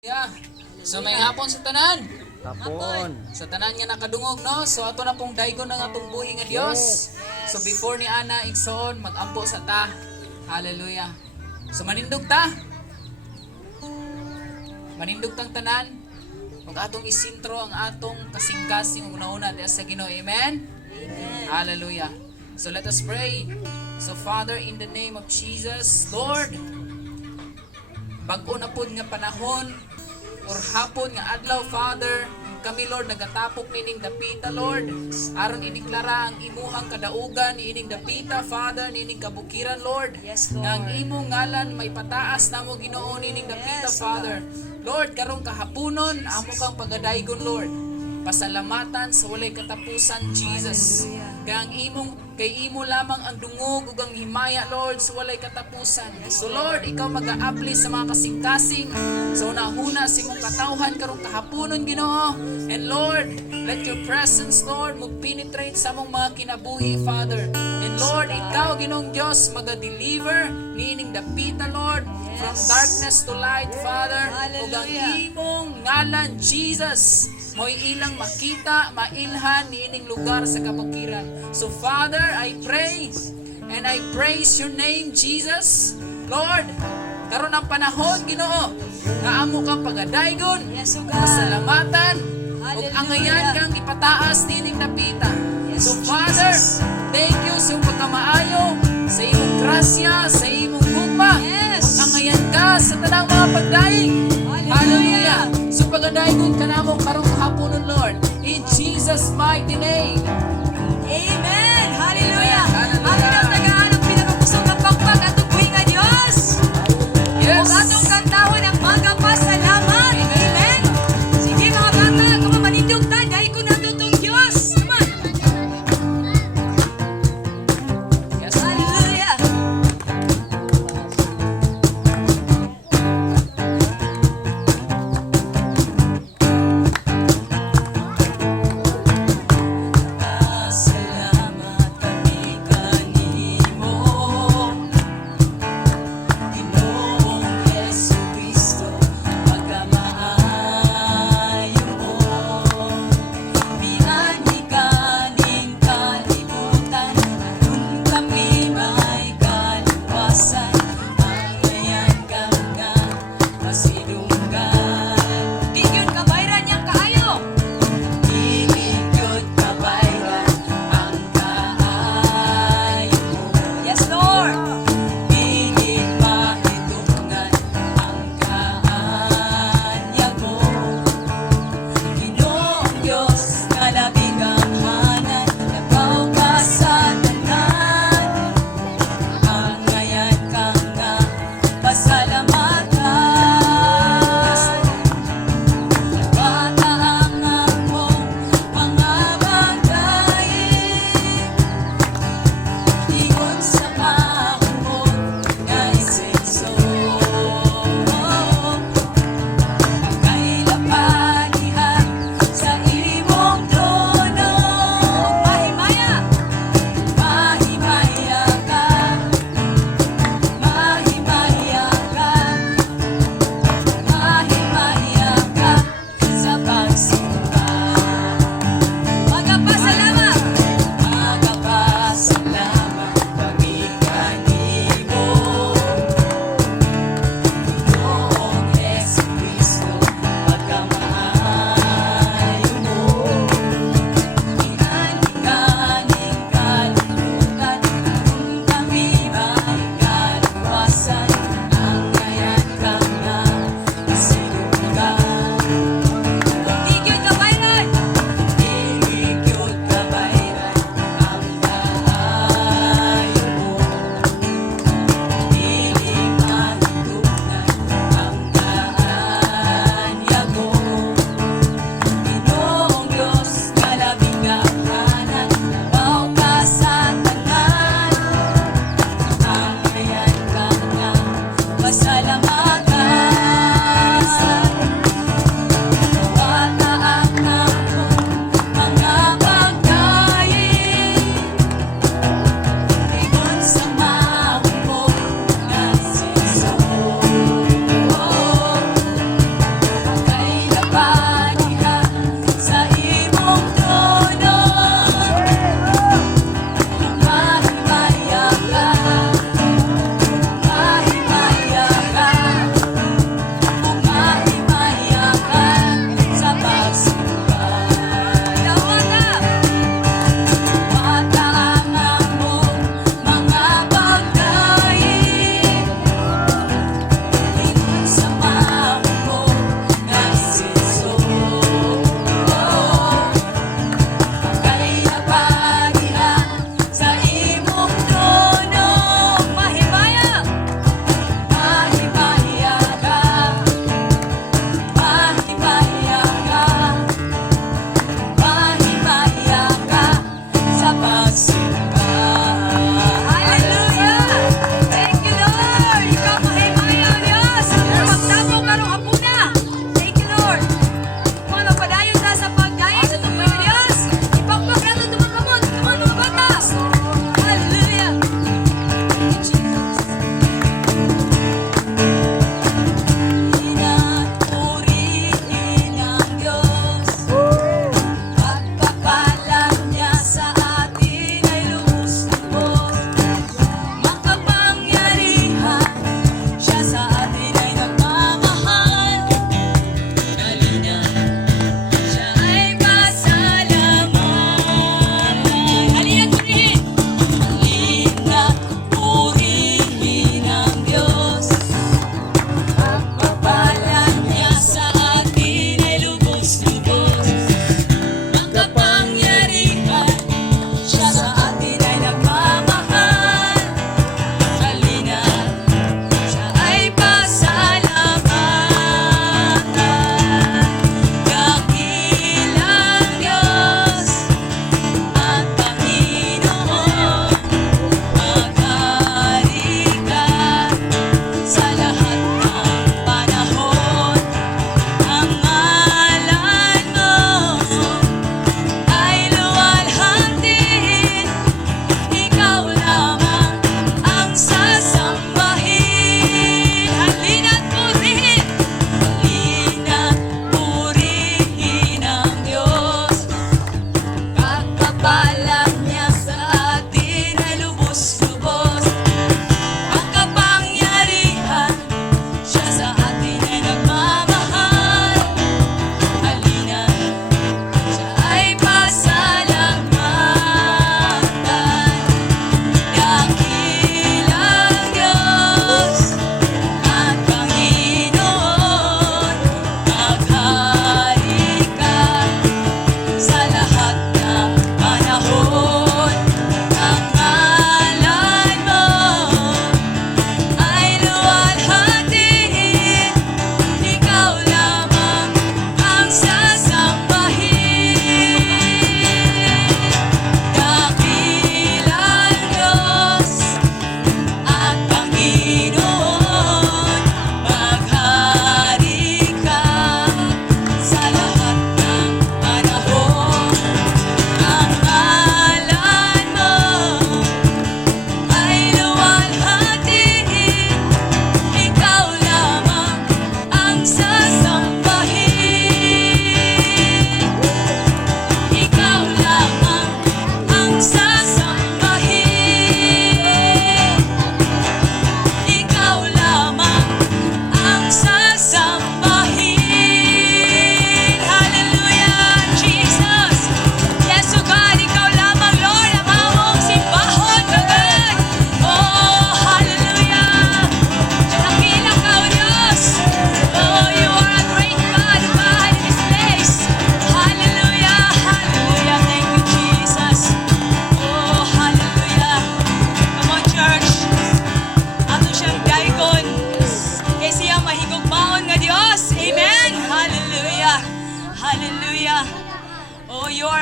Yeah. So may hapon sa tanan. Hapon. Sa tanan nga nakadungog no. So ato na pong daygon ng atong buhi nga Dios. So before ni ana igsoon magampo sa ta. Hallelujah. So manindog ta. Manindog tang tanan. Ug atong isintro ang atong kasing-kasing ug nauna diha sa Ginoo. Amen. Amen. Hallelujah. So let us pray. So Father, in the name of Jesus, Lord, bag-o na pud nga panahon or hapon nga adlaw, Father, kami Lord nagatapok nining dapita, Lord, aron ideklara ang imuhang kadaugan nining dapita, Father, nining kabukiran, Lord. Yes, Lord. Nga ang imong ngalan may pataas namo Ginoo nining dapita, Yes, Father. Lord, karong kahaponon amo kang pagadaygon, Lord. Pasalamatan sa walay katapusan, Jesus. Kaya ang kay imo lamang ang dungog ug ang himaya, Lord, sa walay katapusan. So Lord, ikaw mag-aapli sa mga kasing-kasing sa unahuna sa imong katawhan karong kahaponon, Ginoo. And Lord, let your presence, Lord, mag-penetrate sa among mga kinabuhi, Father. And Lord, ikaw, Ginoong Dios, mag-deliver niining dapita, Lord, from darkness to light, Father. Ug ang imong ngalan, Jesus, mo'y ilang makita, mailhan niining lugar sa kabukiran. So Father, I pray and I praise your name, Jesus. Lord, karon ang panahon, Ginoo, nga amo kang pagadaygon, Yes, O God. pasalamatan, ug Hallelujah. angayan kang ipataas niining napita. Yes, So Father, Jesus. thank you sa iyong pagkamaayo, sa iyong grasya, sa iyong gugma. Yes. Ug angayan ka sa tanang mga pagdaig. Hallelujah. So pagadaygon ka namo karong haponon, Lord. In Jesus' mighty name. Amen! Hallelujah! Hallelujah. Amin ang tagaan ang pinakapusong ng pagpag at tubuhi nga Diyos! Yes. Huwag atong kantawan ang magapasalamat! Amen! Sige mga bata, kung manindog ta, dahil ko natutong Diyos! Come on! Yes. Hallelujah!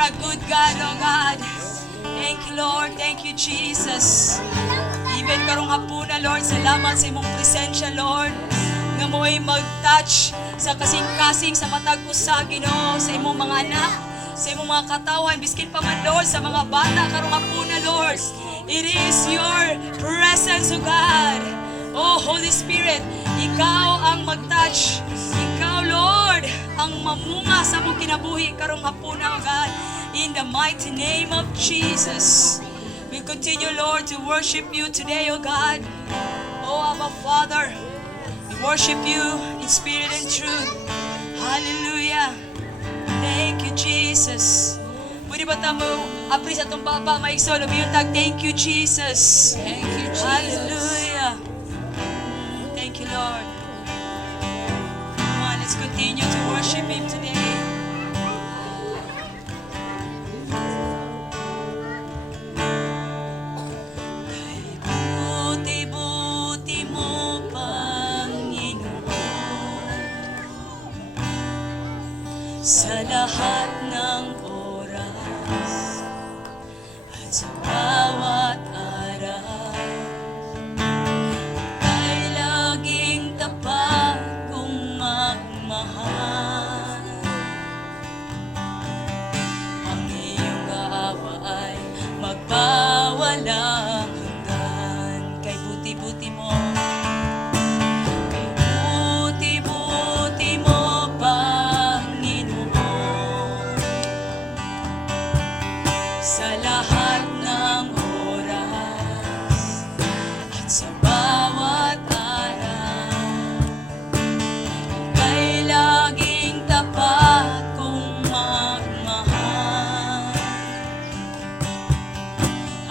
a good God, oh God. Thank you, Lord. Thank you, Jesus. Even karong hapuna, Lord, salamat sa imong presensya, Lord. Nga mo'y mag-touch sa kasing-kasing sa matag usa, Ginoo, sa imong mga anak, sa imong mga katawan, biskin pa man, Lord, sa mga bata karong hapuna, Lord. It is your presence, oh God. Oh, Holy Spirit, ikaw ang mag-touch. Ikaw, Lord, ang mamunga sa mong kinabuhi karong hapuna, oh God. In the mighty name of Jesus. We continue, Lord, to worship you today, oh God. Oh, Abba Father, we worship you in spirit and truth. Hallelujah. Thank you, Jesus. Pwede ba tamo apri sa itong baba, maigsoon, umiyong tag, thank you, Jesus. Thank you, Jesus. Hallelujah. Thank you, Lord. Come on, let's continue to worship Him today. Buti-buti mo, Panginoon, sa lahat ng oras at sa bawat araw. Kay laging tapat kong magmahal. Ang iyong awa ay magpawalang hanggan. Kay buti-buti mo, kay buti-buti mo, Panginoon, sa lahat ng oras at sa bawat araw. Kay laging tapat kong magmahal.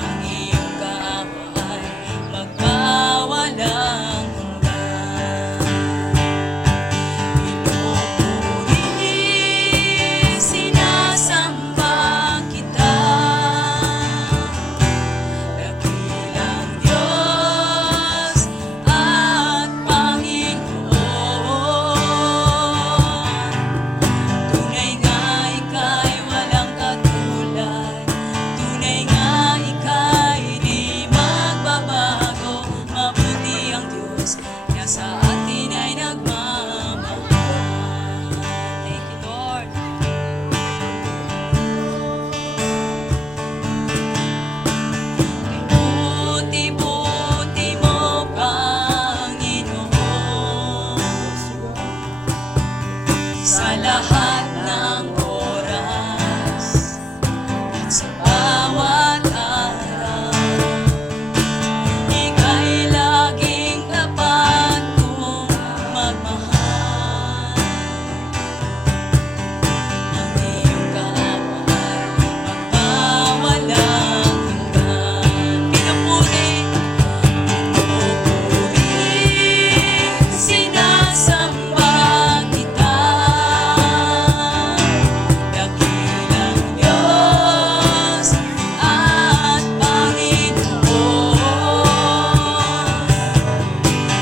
Ang iyong kaawa ay magpawalang hanggan. Pinupuri, sinasamba kita, dakilang Diyos at Panginoon. Tunay nga ika'y walang katulad, tunay nga ika'y di magbabago. Mabuti ang Diyos na sa atin ay nagmamahal. Thank you, Lord. Buti-buti mo, Panginoon, sa lahat ng oras at sa bawat araw. Ika'y laging tapat kong magmahal. Ang iyong kaawa ay magpawalang hanggan. Pinupuri, sinasamba kita, dakilang Diyos at Panginoon.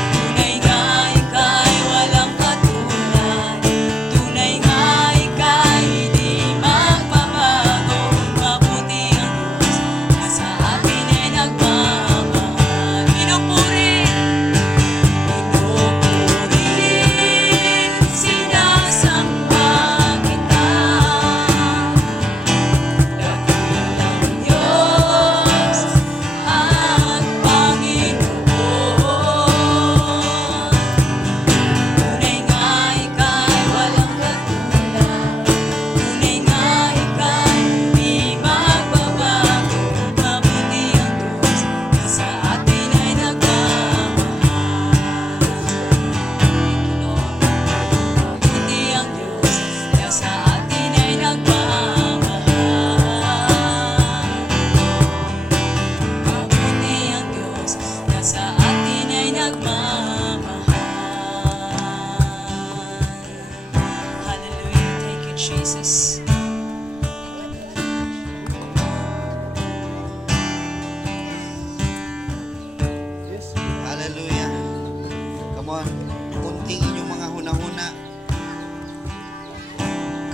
Tunay nga ika'y walang katulad, tunay nga ika'y di magbabago. Mabuti ang Diyos na sa atin ay nagmamahal. Pinupuri, sinasamba kita, dakilang Diyos at Panginoon. Tunay nga ika'y walang katulad, tunay nga ika'y di magbabago. Mabuti ang Diyos na sa atin ay nagmamahal. Thank you, Lord. Mabuti ang Diyos na sa atin ay nagmamahal. Mabuti ang Diyos na sa atin ay nagmamahal. Hallelujah. Thank you, Jesus. Hallelujah. Come on. Kunting inyong mga hunahuna.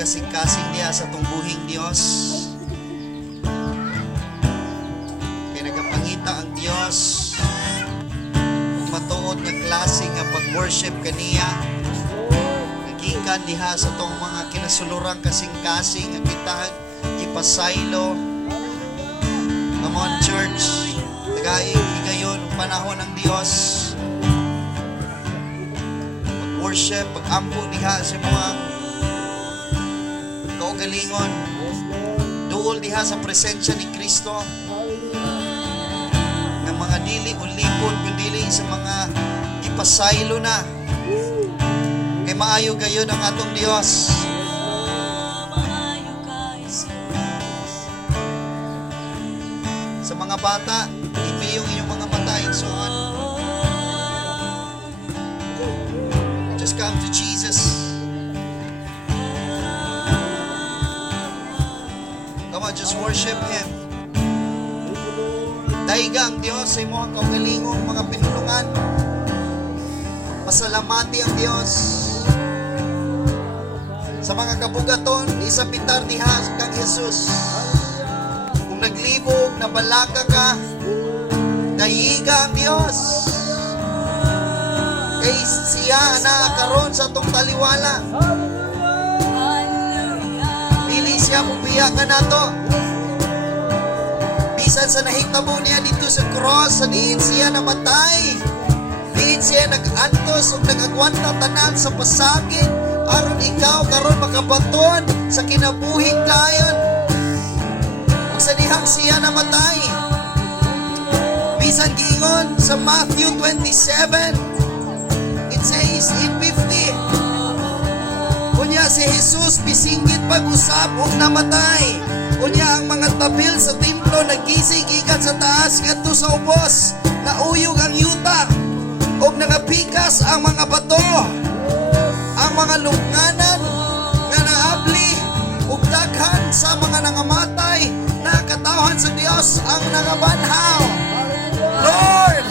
Kasing-kasing diya sa tungbuhing Dios. Dios. Matuod nga klase nga pag-worship kaniya. Nagikan diha sa tong mga kinasulurang kasing-kasing nga kitag ipasaylo. Come on, church. Higayon ang panahon ng Dios. Pag-worship, pag-ampo diha sa mga kaugalingon. Duol diha sa presensya ni Kristo. Ng mga dili ulipon, kundi sa mga ipasaylo na. Kay maayo gayon ang atong Dios. Sa mga bata, ipiyong inyong mga mata, igsuhan. Just come to Jesus. Come on, just worship Him. Daiga ang Diyos sa imo ang kaugalingong mga pinulungan. Pasalamati ang Diyos. Sa mga kabugaton, isapitar diha kang Jesus. Kung naglibog, nabalaka ka, daiga ang Diyos. Kay siya na karon sa tong taliwala. Dili siya mubiya ka nato. Bisan sa nahitabo niya dito sa cross, sa diin siya namatay. Diin siya nag-antos o nag-agwanta tanan sa pasakit. Aron ikaw karon makabaton sa kinabuhing dayon. Kung sa dihang siya namatay. Bisan giingon sa Matthew 27, it says in 50, kunya si Jesus bisinggit pag-usap og namatay. Kunya ang mga tabil sa templo nagising ikan sa taas ngadto sa ubos. Nauyog ang yuta og nangapikas ang mga bato. Ang mga lungganan nga naabli ug daghan sa mga nangamatay nakatawhan sa Dios ang nangabanhaw. Lord,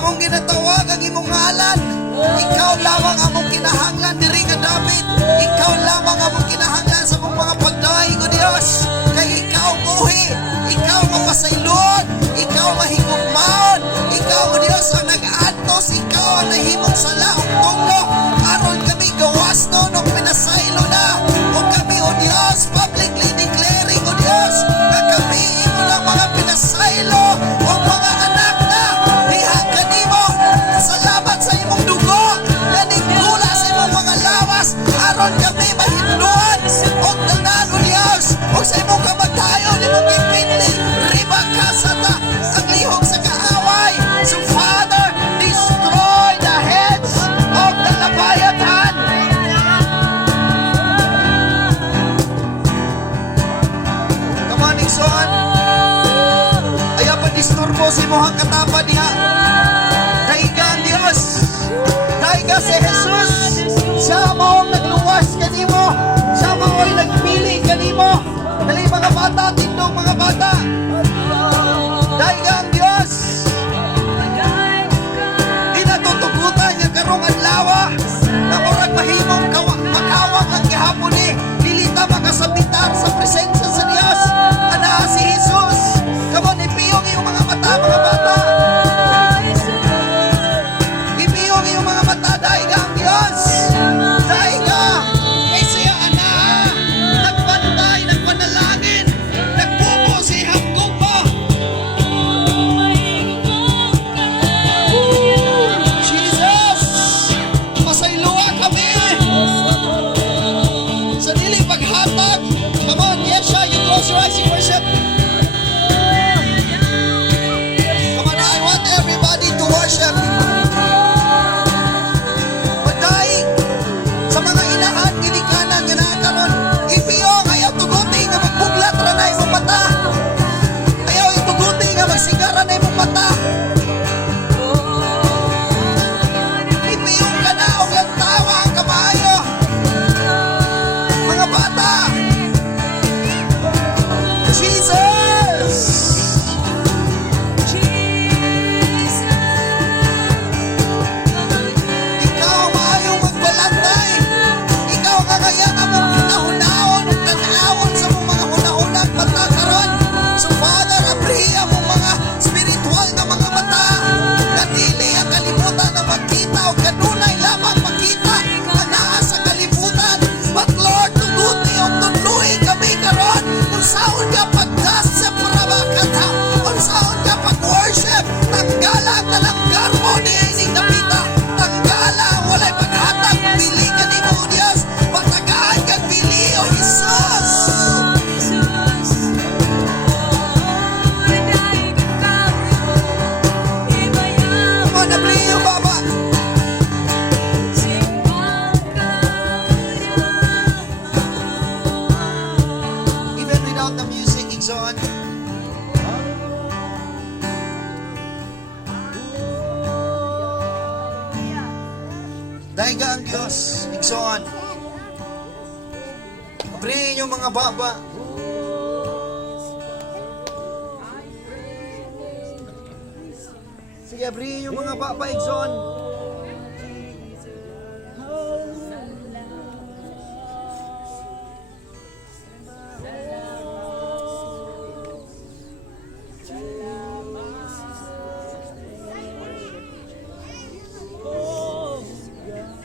among ginatawag ang imong ngalan. Ikaw lamang among kinahanglan diri nga David. Ikaw lamang among kinahanglan sa mong mga pagdaig o Dios. Kay ikaw buhi, ikaw mapasaylon, ikaw mahigugmaon, ikaw o Dios ang nag-atos, ikaw ang nahimong sala ug tunglo. Aron kami gawas no nung pinasaylo na. O kami o Dios publicly declaring o Dios na kami imo lang mga pinasaylo o mga anak na diha kanimo. Salamat sa imong dugo na nigdula sa imong mga lawas aron kami mahinduan og tanan o Dios o sa imong kamatayon imong gipinli riba kasata ang lihok sa kaaway. So Father, destroy the heads of the Leviathan. Come on, Ikson. Ayaw pa disturbo si mohang katapa diha. Daiga ang Diyos. Daiga si Jesus. Siya maong nagluwas kanimo. Siya mao'y nagpili kanimo. Dali mga bata, tindong mga bata. Daiga ang Diyos. Di natutugutan niya karong adlaw na murag mahimong makawak ang gihapon ni. Dilita makasabitar sa presensya sa Diyos. Ana si Jesus. Come on, ipiyong iyong mga mata, mga bata. Ipiyong iyong mga mata, daiga ang Diyos. Daiga. Kay siya, ana. Nagbantay, nagpanalangin. Nagbubo si Hamgumba. Jesus. Masayloa kami. Sa dili paghatag. Come on, yes, siya. You close your eyes, you worship. Come on, I want everybody to worship. Pagdaig sa mga inahan, ginikanan, nga nakakaroon. Ipiyong, ayaw tuguti nga magbuglat ra na imong mata. Ayaw ituguti nga magsigara na imong mata. Ipiyong ka na o lantawa ang kabayo. Mga bata. Jesus! Ikaw ang maayong magbalantay. Ikaw ang kagayang among hunahunahon ug tanawon sa mong mga hunahunang mata karon. So Father, abrihi among mga spiritual na mga mata. igsoon. Abrihin yung mga baba. Sige, abrihin yung mga baba, igsoon.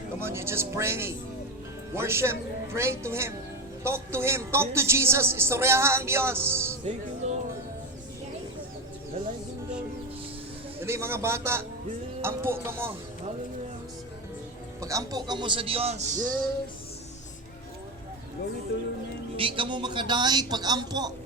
Come on, you just pray. Worship. Pray to Him. Talk to Him. Talk to Jesus. Istoryaha ang Diyos. Thank you, Lord. Dalaygin daw. Dali mga bata, ampo ka mo. Pag ampo ka mo sa Diyos, Yes. Glory to your name. di ka mo makadaig pag ampo.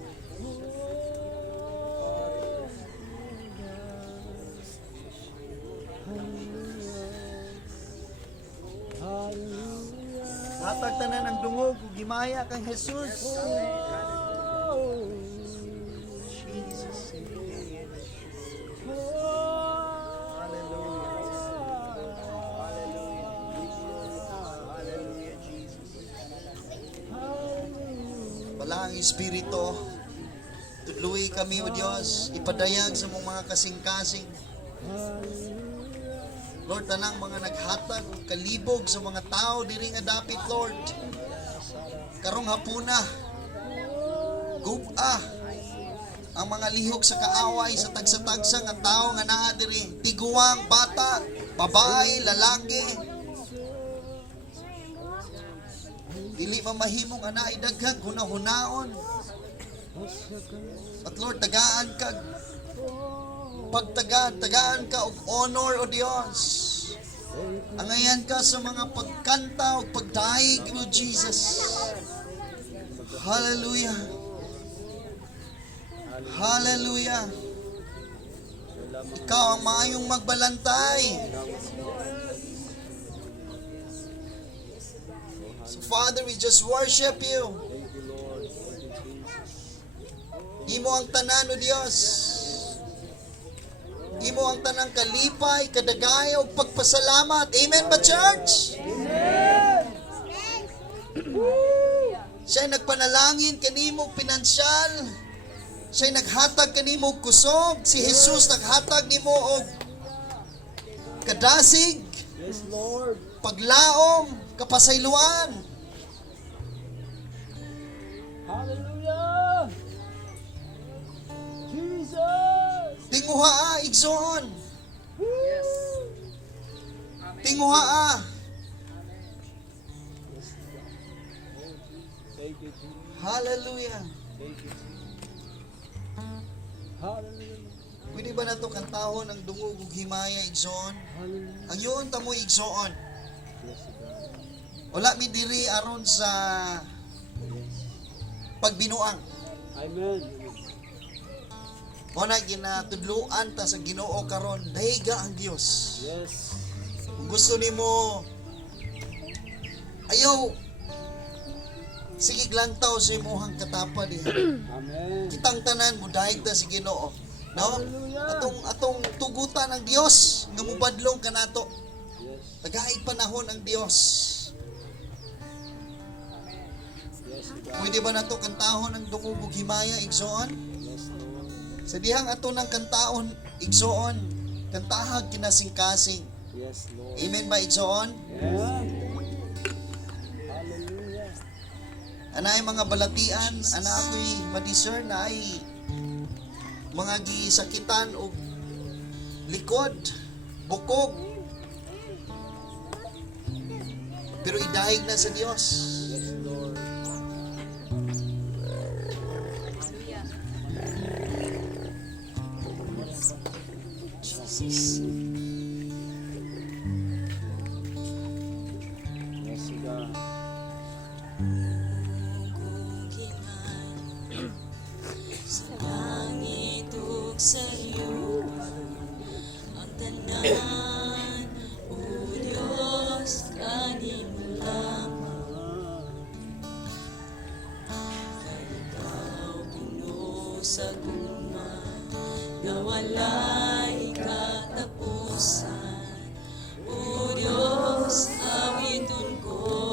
Hallelujah. Hatag tanan ng dungog, ug himaya kang Jesus. Oh. Jesus. Wala ang Espiritu. Tudluy kami, O Diyos. Ipadayag sa mong mga kasing-kasing. Lord, tanang mga naghatag o kalibog sa mga tao diri nga dapit, Lord. Karong hapuna, guba ang mga lihok sa kaaway sa tagsa-tagsa nga tao nga naa diri. Tiguang, bata, babae, lalaki. Dili mamahimong anay daghang hunahunaon. At Lord, tagaan ka tagaan ka og honor, O Dios. Angayan ka sa mga pagkanta o pagdaig, O Jesus. Hallelujah. Hallelujah. Ikaw ang maayong magbalantay. So Father, we just worship you. Imo ang tanan, O Dios. Imo ang tanang kalipay, kadagay o pagpasalamat. Amen ba, church? Amen. Siya'y nagpanalangin kanimo pinansyal. Siya'y naghatag kanimo kusog. Si Jesus naghatag nimo og kadasig, Yes, Lord. paglaom, kapasayloan. Hallelujah. Jesus. Tinguha igsoon. Tinguha. Thank you, Jesus. Hallelujah. Thank you, Jesus. Hallelujah. Pwede ba na ito kantahon ang dungog ug himaya igsoon? Hallelujah. Ang yun tamo igsoon. Yes, God. Wala mi diri aron sa pagbinuang. Amen. Mo na ginatudluan ta sa Ginoo karon, dahiga ang Dios. Yes. Kung gusto nimo ayaw sige glantaw sa imong katapad diha. Amen. Kitang tanan mo dahig ta sa Ginoo. No? Hallelujah. Atong tugutan ang Dios nga mubadlong kanato. Yes. Tagaig panahon ang Dios. Yes, God. Pwede ba nato kantahon ang dungog ug himaya igsoon? Yes, Lord. Sa dihang ato ng kantaon igsoon, kantahag kinasing-kasing. Yes, Lord. Amen ba igsoon? Yeah. Hallelujah. Anay mga balatian, ana ako'y ma-discern na ay mga gisakitan o likod, bukog. Pero idahig na sa Dios. Yes, Lord. Jesus. Yes, God. Sa langit ug sa iyo ang tanan, O Diyos, kanimo lamang. Kay ikaw puno sa guma na wala'y katapusan. O Diyos, awiton ko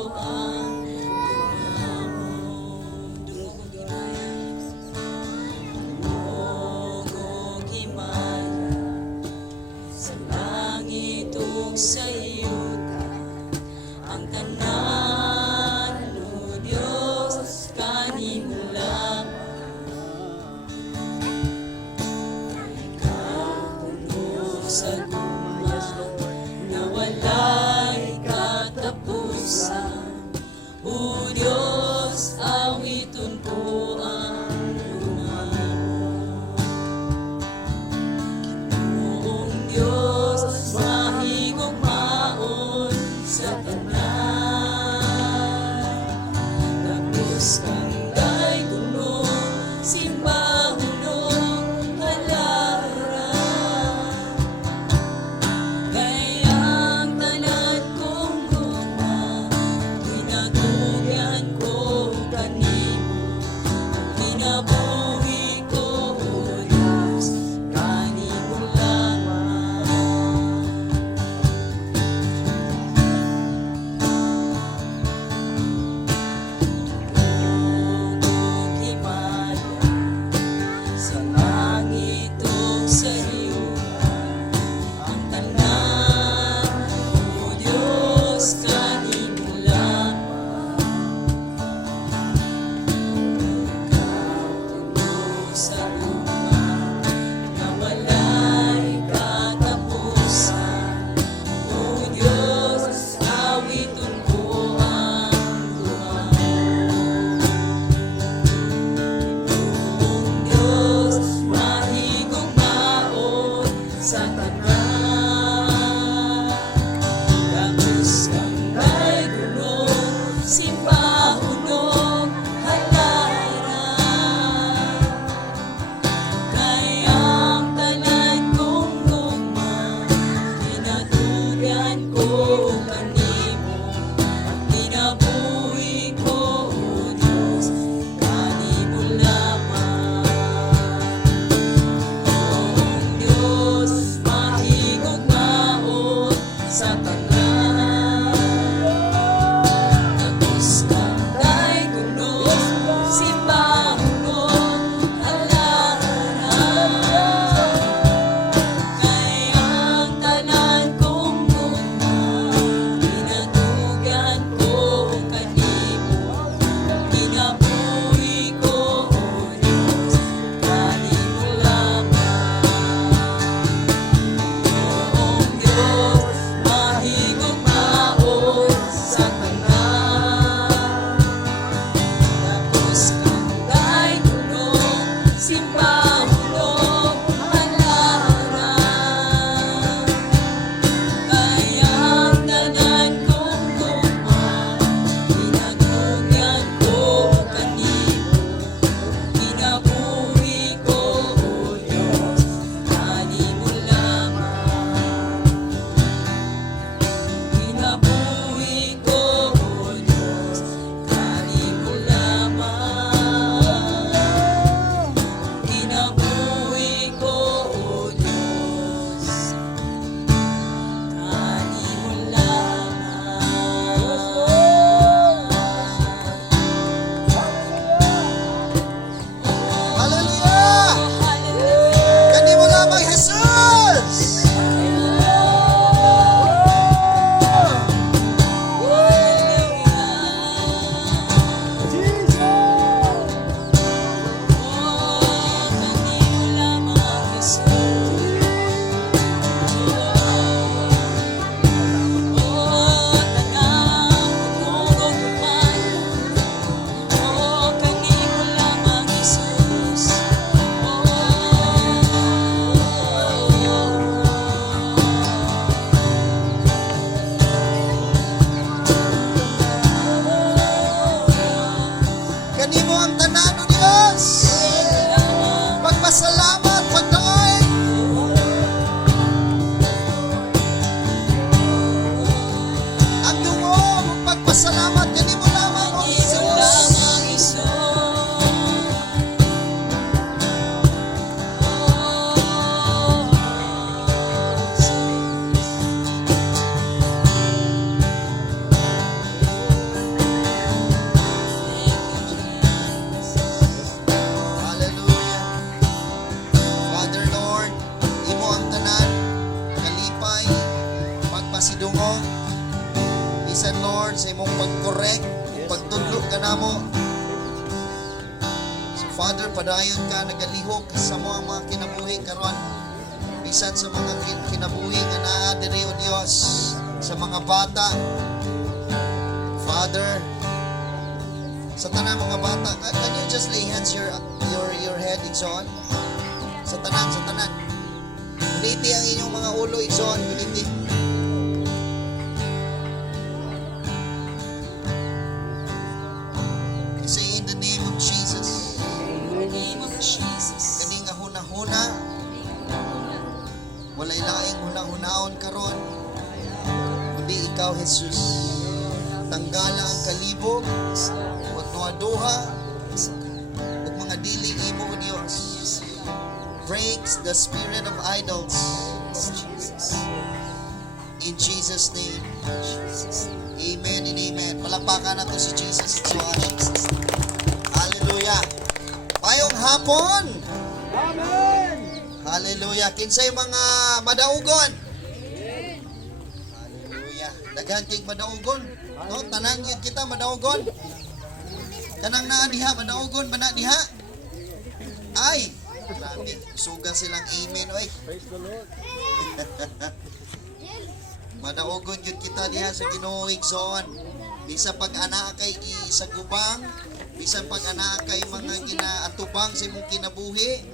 pag-correct, pagtudlo ka na mo. So Father, padayon ka, nagalihok sa mga kinabuhi karon. Bisan sa mga kinabuhi nga naa diri o Dios, sa mga bata. Father, sa tanan mga bata, can you just lay hands your head, Igsoon? Sa tanan. Piliti ang inyong mga ulo, Igsoon, piliti. Sa Jesus. Tanggala ang kalibog, ug duha-duha, ug mga dili imo o Dios. Breaks the spirit of idols. In Jesus' name. Amen and amen. Palakpakan nato si Jesus. Hallelujah. Payong hapon. Amen! Hallelujah. Kinsay mga madaugon? Hallelujah. Daghan kay madaugon. No, tanan gyud kita madaugon. Kanang naa diha madaugon ba na diha? Ay, grabe. Suga silang amen oy. Praise the Lord. Madaugon gyud kita diha sa Ginoo igsoon. Bisan pag anaa kay isagubang, bisan pag anaa kay mga ginaatubang sa imong kinabuhi,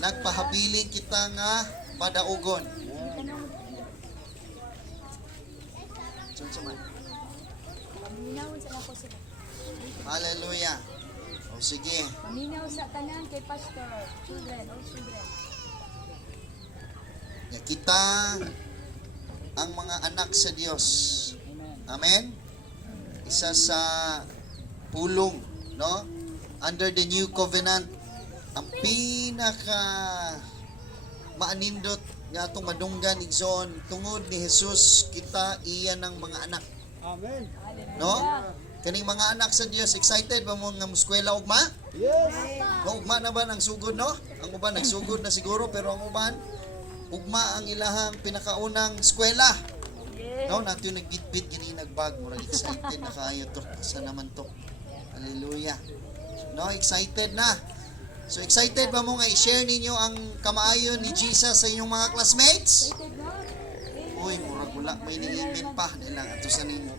nagpahabilin kita nga madaugon. Sunsuman. Hallelujah. O sige. Paminaw sa tanan kay pastor, children, all children. Ya, kita ang mga anak sa Dios. Amen. Isa sa pulong, no? Under the new covenant, ang pinaka maanindot nga atong madunggan igsoon tungod ni Jesus, kita iya ng mga anak, Amen. no? Kaning mga anak sa Dios, excited ba mo nga muskwela ugma? Yes. No, ugma na ba ang sugod, no? Ang uban nagsugod na siguro, pero ang uban ugma ang ilahang pinakaunang eskwela. No, nato yung nagbitbit gini nagbag, murag excited na kayo to. Asa naman to? Hallelujah. No, excited na. So excited ba mo nga i-share ninyo ang kamaayon ni Jesus sa inyong mga classmates? Uy, murag wala may ni-email pa nila ato sa ninyo.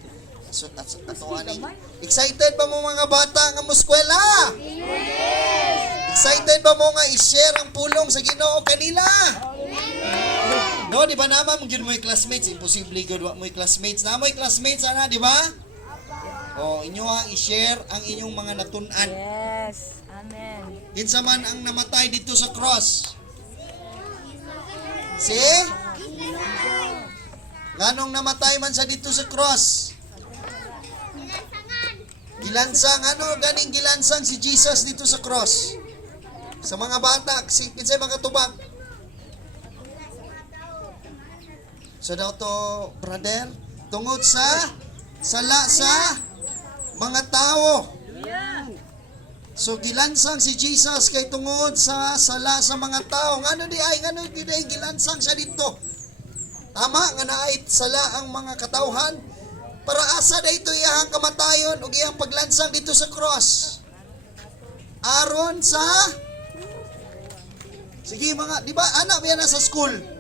So ato ani. Excited ba mo mga bata nga muskwela? Yes. Excited ba mo nga i-share ang pulong sa Ginoo kanila? No, di ba naman mo mo yung classmates? Imposible gud wa mo yung classmates. Na mo yung classmates ana, di ba? Oh, inyo ang i-share ang inyong mga natun-an. Yes. Amen. Kinsa man ang namatay dito sa cross? Si? Nganong namatay man sa dito sa cross? Gilansang, ano ganing gilansang si Jesus dito sa cross? Sa mga bata, kinsay mga tubag? So daw to, brother, tungod sa sala sa mga tao. So gilansang si Jesus kay tungod sa sala sa mga tao. Ngano di ay gilansang siya dito? Tama nga naay sala ang mga katawhan. Para asa dayto iyang kamatayon ug iyang paglansang dito sa cross. Aron sa sige mga, di ba anak yan na sa school?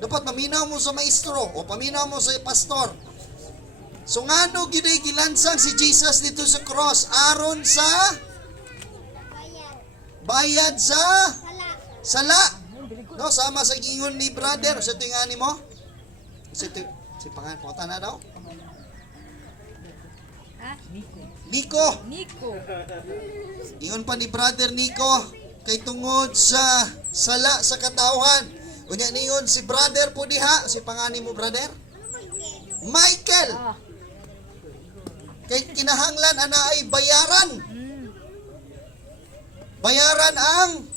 Dapat paminaw mo sa maestro o paminaw mo sa pastor. So ngano gyud ay gilansang si Jesus dito sa cross aron sa bayad sa sala. No, sama sa gingon ni brother sa tingani mo. Si pangan po na daw. Nico. Nico. Ingon pa ni brother Nico kay tungod sa sala sa katawhan. Unya ningon si brother po diha, si pangani mo brother? Michael. Kay kinahanglan ana ay bayaran. Bayaran ang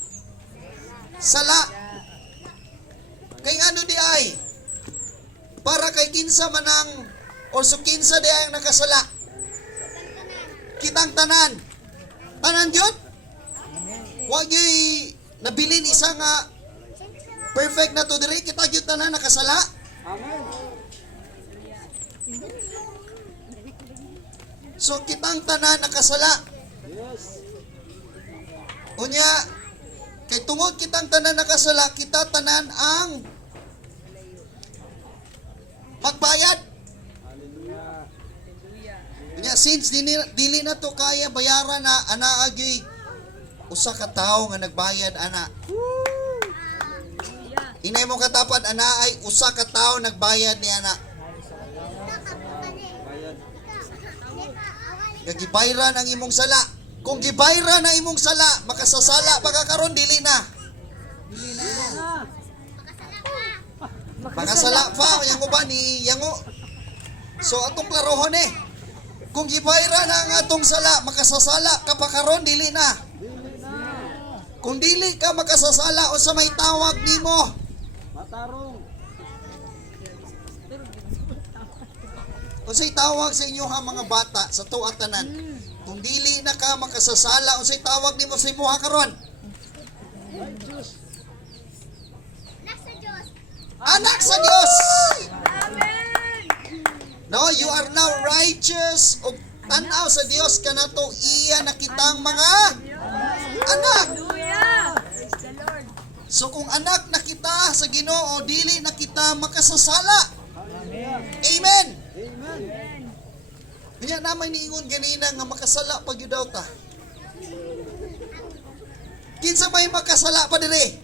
sala. Kay ano di ay? Para kay kinsa manang o so kinsa di ay ang nakasala. Kitang tanan. Tanan yun? Huwag yung nabilin isa nga perfect na to diri. Kita yun tanan nakasala. Amen. So kitang tanan nakasala. Yes. Unya, kay tungod kitang tanan nakasala, kita tanan ang magbayad. Hallelujah. Unya, since dili na to kaya bayaran na, ana agi usa ka tawo nga nagbayad ana. Inay mo katapat ana ay usa ka tawo nagbayad ni ana. Bayad. Gagibayran ang imong sala. Kung gibayran ang imong sala, makasasala baka karon dili na. Makasala pa yang uban ni yango. So atong klarohon eh. Kung gibayra na ang atong sala, makasasala ka pa karon dili na. Kung dili ka makasasala o sa may tawag nimo, Matarong. unsay tawag sa inyo ha mga bata sa tuwa tanan. Kung dili na ka makasasala, unsay tawag nimo sa imuha karon? Anak sa Dios. No, you are now righteous ug tan-aw sa Dios kanato iya na kitang mga anak. So kung anak na kita sa Ginoo, dili na kita makasasala. Amen. Kanya naman niingon ganina nga makasala pag yun daw ta. Kinsa may makasala pa dire?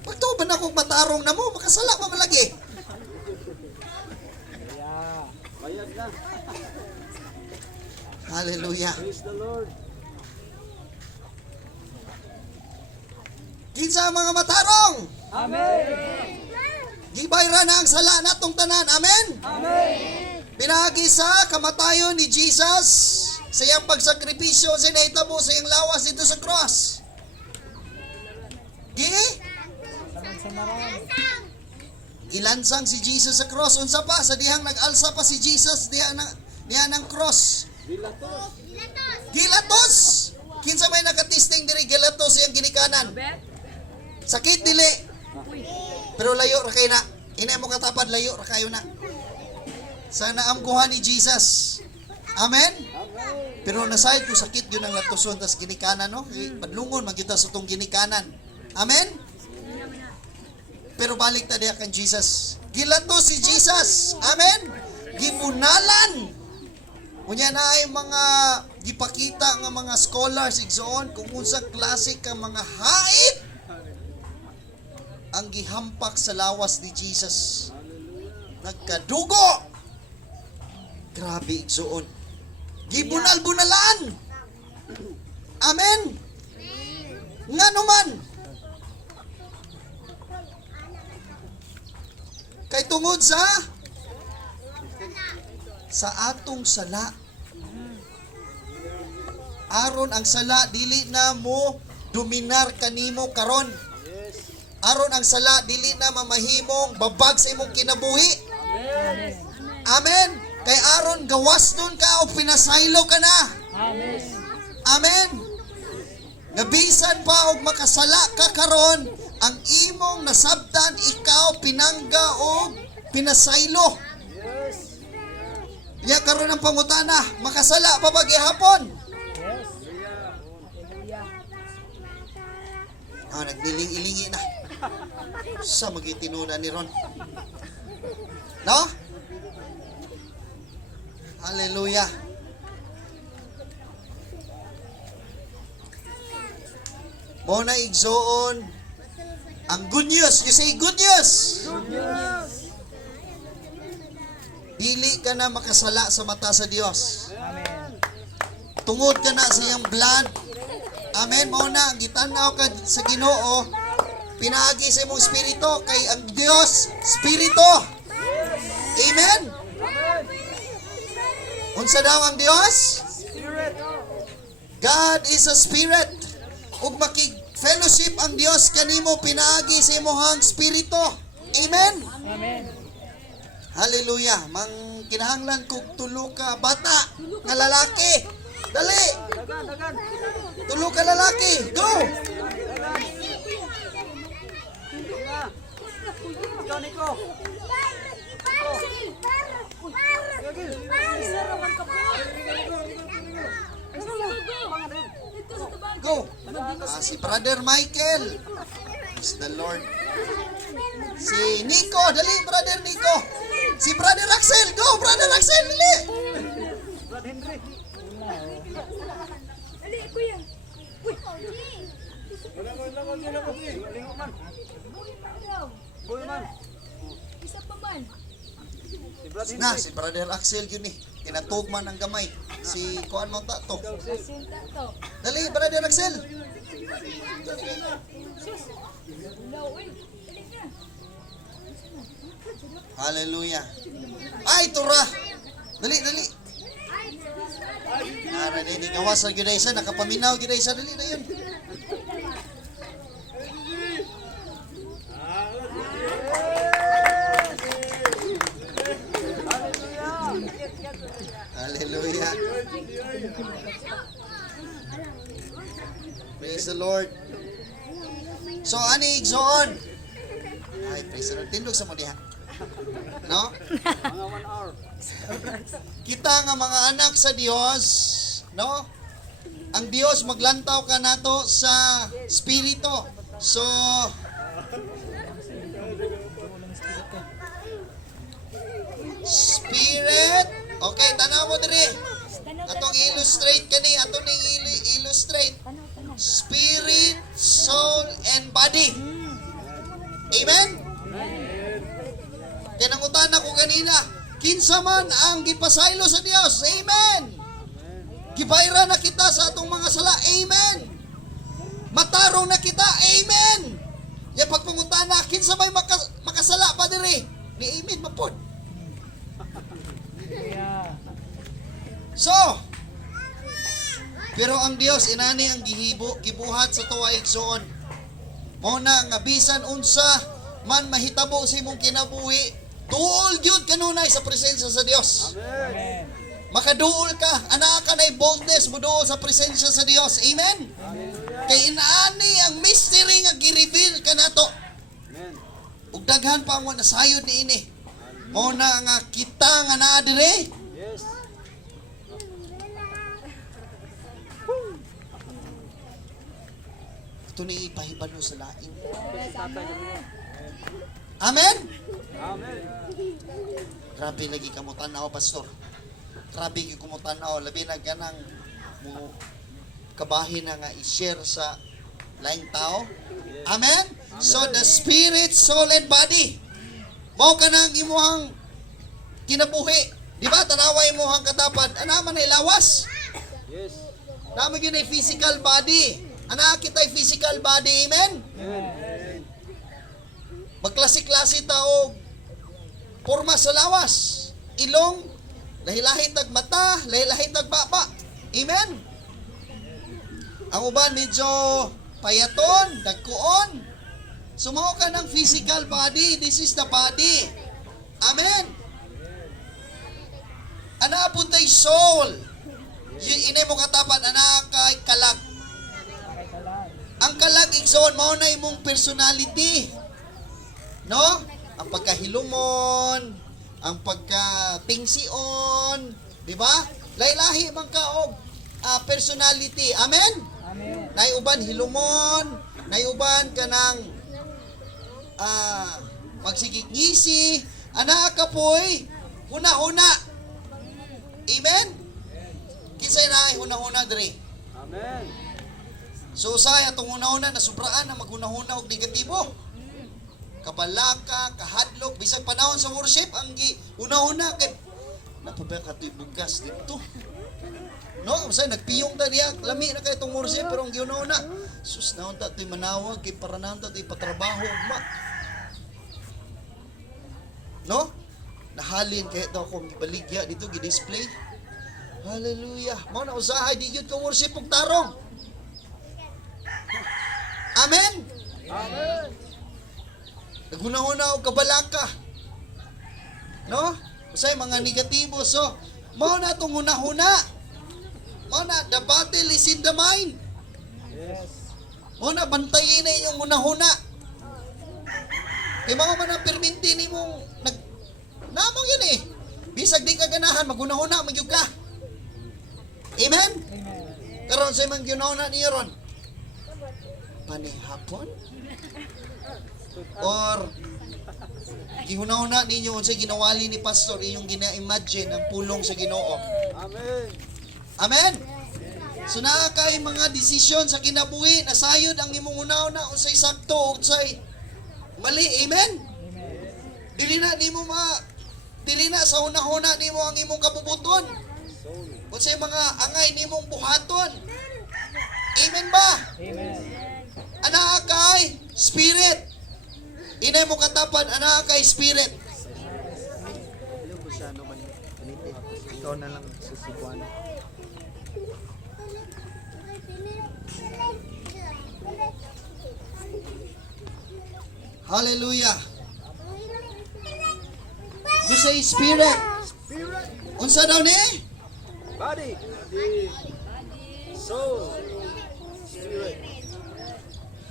Pagtuban akong matarong na mo, makasala pa malagi. Bayad na. Hallelujah. Praise the Lord. Kinsa ang mga matarong? Amen. Gibayra na ang sala natong tanan. Amen? Amen. Pinagi sa kamatayon ni Jesus sa iyang pagsakripisyo sa naitabo sa iyang lawas dito sa cross. Ilansang si Jesus sa cross. Unsa pa? Sa dihang nag-alsa pa si Jesus diha ng cross. Dilatos. Gilatos! Kinsa may nakatisting diri gilatos iyang ginikanan? Sakit dili. Pero layo ra kay na. Ina mo katapad layo ra kayo na. Sa naamguhan ni Jesus. Amen. Pero nasayad ko sakit yun ang latoson tas ginikanan no. Padlungon magyuta sa tong ginikanan. Amen. Pero balik ta diha kan Jesus. Gilatos si Jesus. Amen. Gimunalan. Unya na ay mga gipakita nga mga scholars igsoon kung unsang klase ka mga hait ang gihampak sa lawas ni Jesus. Nagkadugo. Grabe igsoon. Gibunal-bunalan. Amen. Nga naman. Kay tungod sa atong sala. Aron ang sala dili na mo dominar kanimo karon. Aron ang sala dili na mamahimong babag sa imong kinabuhi. Amen. Kay aron gawas nun ka o pinasaylo ka na. Amen. Nabisan pa og makasala ka karon, ang imong nasabtan ikaw pinangga o pinasaylo. Ya karon ang pangutana, makasala pa ba gihapon? Nagniling-ilingi na. Sa magitinunan ni Ron. No? Hallelujah. Mo na igsoon ang good news. You say good news. Dili ka na makasala sa mata sa Dios. Tungod ka na sa iyang blood. Amen. Mo na gitanaw ka sa Ginoo. Pinaagi sa imong espiritu kay ang Dios espiritu. Amen. Unsa daw ang Dios? God is a spirit. Ug makig-fellowship ang Dios kanimo pinaagi sa imong espiritu. Amen. Hallelujah. Mang kinahanglan kog tulo ka bata nga lalaki. Dali. Tulo ka lalaki. Go. Ikaw, Nico. Go. Si Brother Michael. Praise the Lord. Si Nico. Dali, Brother Nico. Si Brother Axel. Go, Brother Axel. Dali. Brad Henry. Ali, kuya. Lingo man. Boy man. Isa pa man. Si Brad Henry. Na, si Brother Axel yun eh. Kinatugman ng gamay. Si Kuan mo ta to. Sinta to. Dali, Brother Axel. Sus. Ulaw, uy. Dali na. Hallelujah. Ay, tura. Dali, dali. Ara, dili gawas sa gidaysa, nakapaminaw gidaysa, dali na yun. Hallelujah. Praise the Lord. So, ani igsoon? Ay, praise the Lord. Tindog sa mo diha. No? Mga 1 hour. Kita nga mga anak sa Dios, no? Ang Dios maglantaw ka nato sa spirito. So, spirit. Okay, tanaw mo diri. Atong illustrate kani, atong illustrate. Spirit, soul, and body. Amen? Tinangutan ako kanina, kinsa man ang gipasaylo sa Dios. Amen. Gibayra na kita sa atong mga sala. Amen. Matarong na kita. Amen. Ya pagpangutana, kinsa may makasala pa diri? Ni amen mapod. So, pero ang Dios inani ang gibuhat sa tuwa igsoon. Mao na nga bisan unsa man mahitabo sa imong kinabuhi, tuol gyud kanunay sa presensya sa Dios. Amen. Makaduol ka, ana ka nay boldness moduol sa presensya sa Dios. Amen. Kay inaani ang mystery nga gi-reveal kanato. Amen. Ug daghan pa ang nasayod niini. Mao na nga kita nga naa dire. Yes. Ito ni ipahibalo sa lain. Tatay kami. Amen. Amen. Grabe lagi kamo tanaw, pastor. Grabe gyud kamo tanaw, labi na ganang mo kabahin na nga i-share sa laing tao. Amen. So the spirit, soul and body. Mao kanang imuhang kinabuhi. Di ba tanaway imuhang katapad, ana man ay lawas. Yes. Namo gyud ay physical body. Ana kita'y physical body. Amen. Amen. Magklase-klase ta og porma sa lawas. Ilong, lahi-lahi tag mata, lahi-lahi tag baba. Amen. Ang uban medyo payaton, dagkuon. Sumao ka ng physical body. This is the body. Amen. Ana puntay soul. Inay mo katapan, ana kay kalag. Ang kalag igsoon mao na imong personality. No? Ang pagkahilumon, ang pagkatingsion, di ba? Lahi-lahi man ka og personality. Amen? Amen. Naiuban hilumon, naiuban ka ng magsigigisi, ana ka poy, huna-huna. Amen? Kinsay na ay huna-huna diri. Amen. So usay atong huna-huna na sobraan na maghuna-huna og negatibo. Kabalaka, kahadlok, bisag panahon sa worship ang una-una kay napabaya ka to'y bugas dito. No, usay nagpiyong ta diya, lami na kay itong worship pero ang giuna-una. Sus naon ta to'y manawag kay para naon ta to'y patrabaho ugma. No? Nahalin kay daw ko gibaligya dito gi-display. Hallelujah. Mao na usahay di gyud ka worship ug tarong. Amen. Amen. Naghuna-huna og kabalaka. No? Usay mga negatibo. So, mao na itong huna-huna. Mao na, the battle is in the mind. Yes. Mao na, bantayin na inyong huna-huna. Kaya mao man ang perminti ni mong namang yun eh. Bisag di ka ganahan, maghuna-huna, magyug ka. Amen? Karon sa imong ginahuna niyo ron. Panihapon? Or gihuna-huna ninyo unsay ginawali ni pastor inyong gina-imagine ang pulong sa Ginoo. Amen. Amen. So naa kay mga desisyon sa kinabuhi nasayod ang imong una-una unsay sakto unsay mali. Amen. Dili na sa una-una nimo ang imong kabubuton. Unsay mga angay nimong buhaton. Amen ba? Amen. Ana kay spirit. Inay mo katapan, ana kay spirit. Ikaw na lang sa Cebuano. Hallelujah. You say spirit. Unsa daw ni? Body. Soul. Spirit.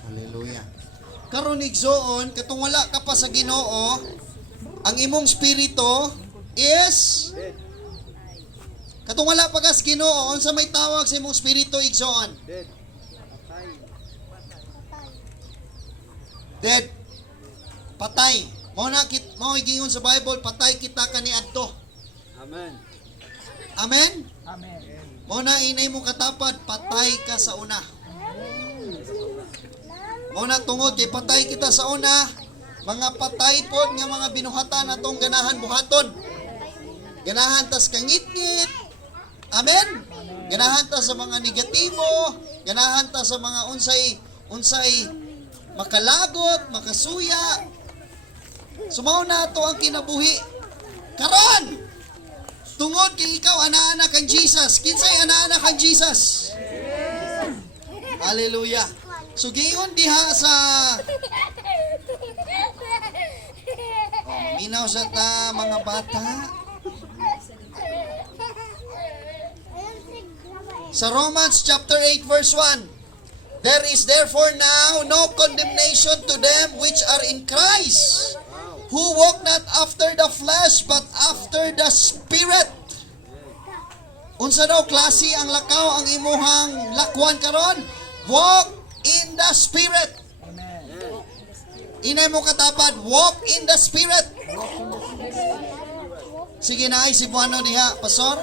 Hallelujah. Karon igsoon katong wala ka pa sa Ginoo, ang imong spirito is Dead. katong wala pa ka sa Ginoo, unsa may tawag sa imong spirito igsoon? Dead. Dead. Patay. Mao giingon sa Bible, patay kita kaniadto. Amen. Amen. Amen. Mao na inay mo katapad, patay ka sa una. Mao na tungod kay patay kita sa una, mga patay pod nga mga binuhatan natong ganahan buhaton. Ganahan tas kangit-ngit. Amen. Ganahan ta sa mga negatibo, ganahan ta sa mga unsay makalagot, makasuya. Sumaw na to ang kinabuhi. Karon, tungod kay ikaw ana-ana kang Jesus. Kinsay ana-ana kang Jesus? Hallelujah. So giingon diha sa minaw sa ta mga bata. Sa Romans chapter 8 verse 1. There is therefore now no condemnation to them which are in Christ, who walk not after the flesh but after the Spirit. Unsa daw klase ang lakaw ang imuhang lakwan karon? Walk in the Spirit. Inay mo katapad, walk in the Spirit. Sige na ay Cebuano diha, pastor.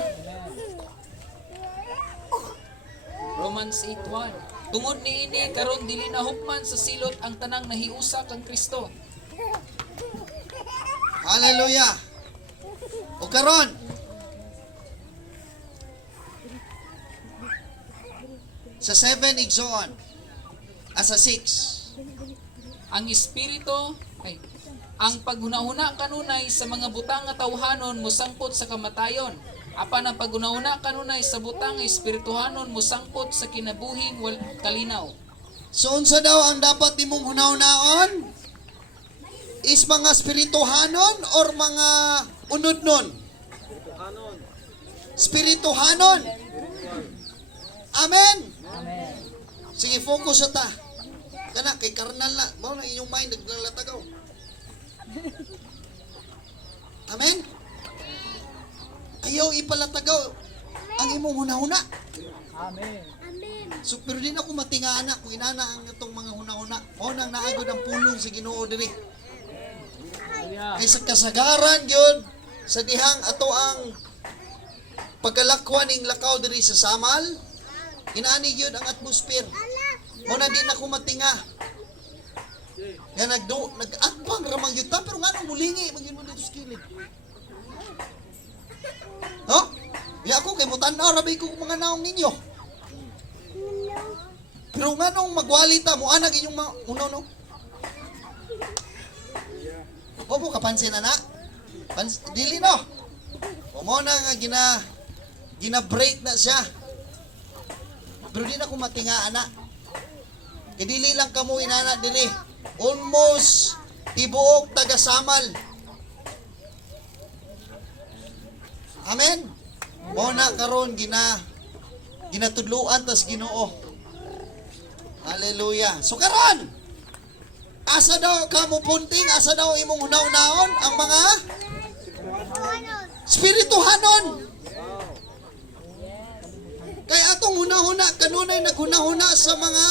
Romans 8:1. Tungod niini karon dili na hukman sa silot ang tanang nahiusa kang Kristo. Hallelujah. O karon, sa 7 igsoon, sa 6. Ang espiritu ay ang paghunahuna kanunay sa mga butang nga tawhanon mosangpot sa kamatayon. Apan ang paghunahuna kanunay sa butang nga espirituhanon mosangpot sa kinabuhing wal kalinaw. So unsa daw ang dapat nimong hunaw-hunaon? Is mga spirituhanon or mga unodnon? Spirituhanon. Amen. Sige, focus sa ta. Kana kay karnal na, mao na inyong mind naglalatagaw. Amen. Ayaw ipalatagaw ang imong hunahuna. Amen. So pero di na ko matingana kung inana ang itong mga hunahuna. Mao nang naagod ang pulong sa Ginoo diri. Kay sa kasagaran gyud sa dihang ato ang pagkalakwan ning lakaw diri sa Samal, inaani gyud ang atmosphere. Mao na di na ko matinga. Nga nag-akpang ramang gyud ta pero nganong mulingi magin mo dito sa kilid. No? Di ako kay mutanaw rabi ko mga naong ninyo. Pero nganong magwalita mo anag inyong mga unaw no? Opo kapansin na na. Dili no. O mo na nga gina-break na siya. Pero di na ko matingaan na. Kaya dili lang kamo inana dili. Almost tibuok taga-Samal. Amen. Mo na karon ginatudluan tas Ginoo. Hallelujah. So karon, asa daw kamo punting, asa daw imong hunaw-hunaon ang mga spirituhanon. Kaya atong hunahuna kanunay naghunahuna sa mga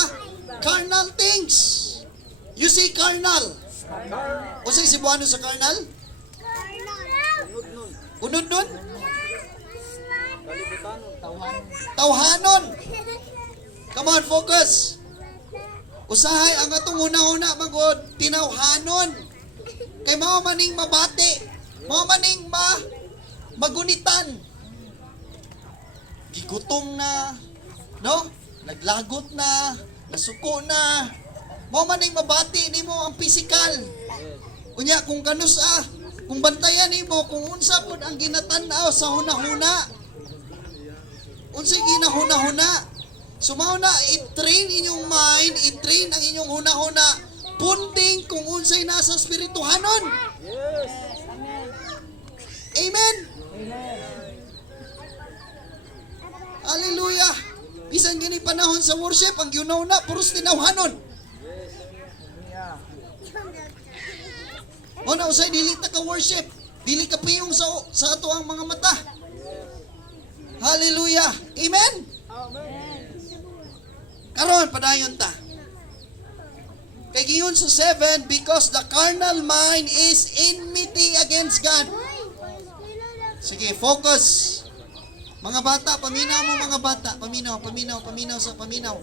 carnal things. You say carnal. O say Cebuano sa carnal? Unod nun? Tawhanon. Come on, focus. Usahay ang atong una-una magod tinawhanon. Kay mao maning mabati. Mao maning magunitan. Gigutom na, no? Naglagot na, nasuko na. Mao maning mabati nimo ang physical. Unya kung kanus Kung bantayan nimo kung unsa pud ang ginatan-aw sa hunahuna. Unsay ginahuna-huna? Sumaw na i-train inyong mind, i-train ang inyong hunahuna. Punding kung unsay nasa spirituhanon. Amen. Hallelujah. Bisan gini panahon sa worship, ang yunawna, puros tinawhanon. O na usay, dili ta ka worship. Dili ka piyong sa ato ang mga mata. Hallelujah. Amen. Karon, padayon ta. Kay giyon sa 7, because the carnal mind is enmity against God. Sige, focus. Mga bata, paminaw mo mga bata. Paminaw sa paminaw.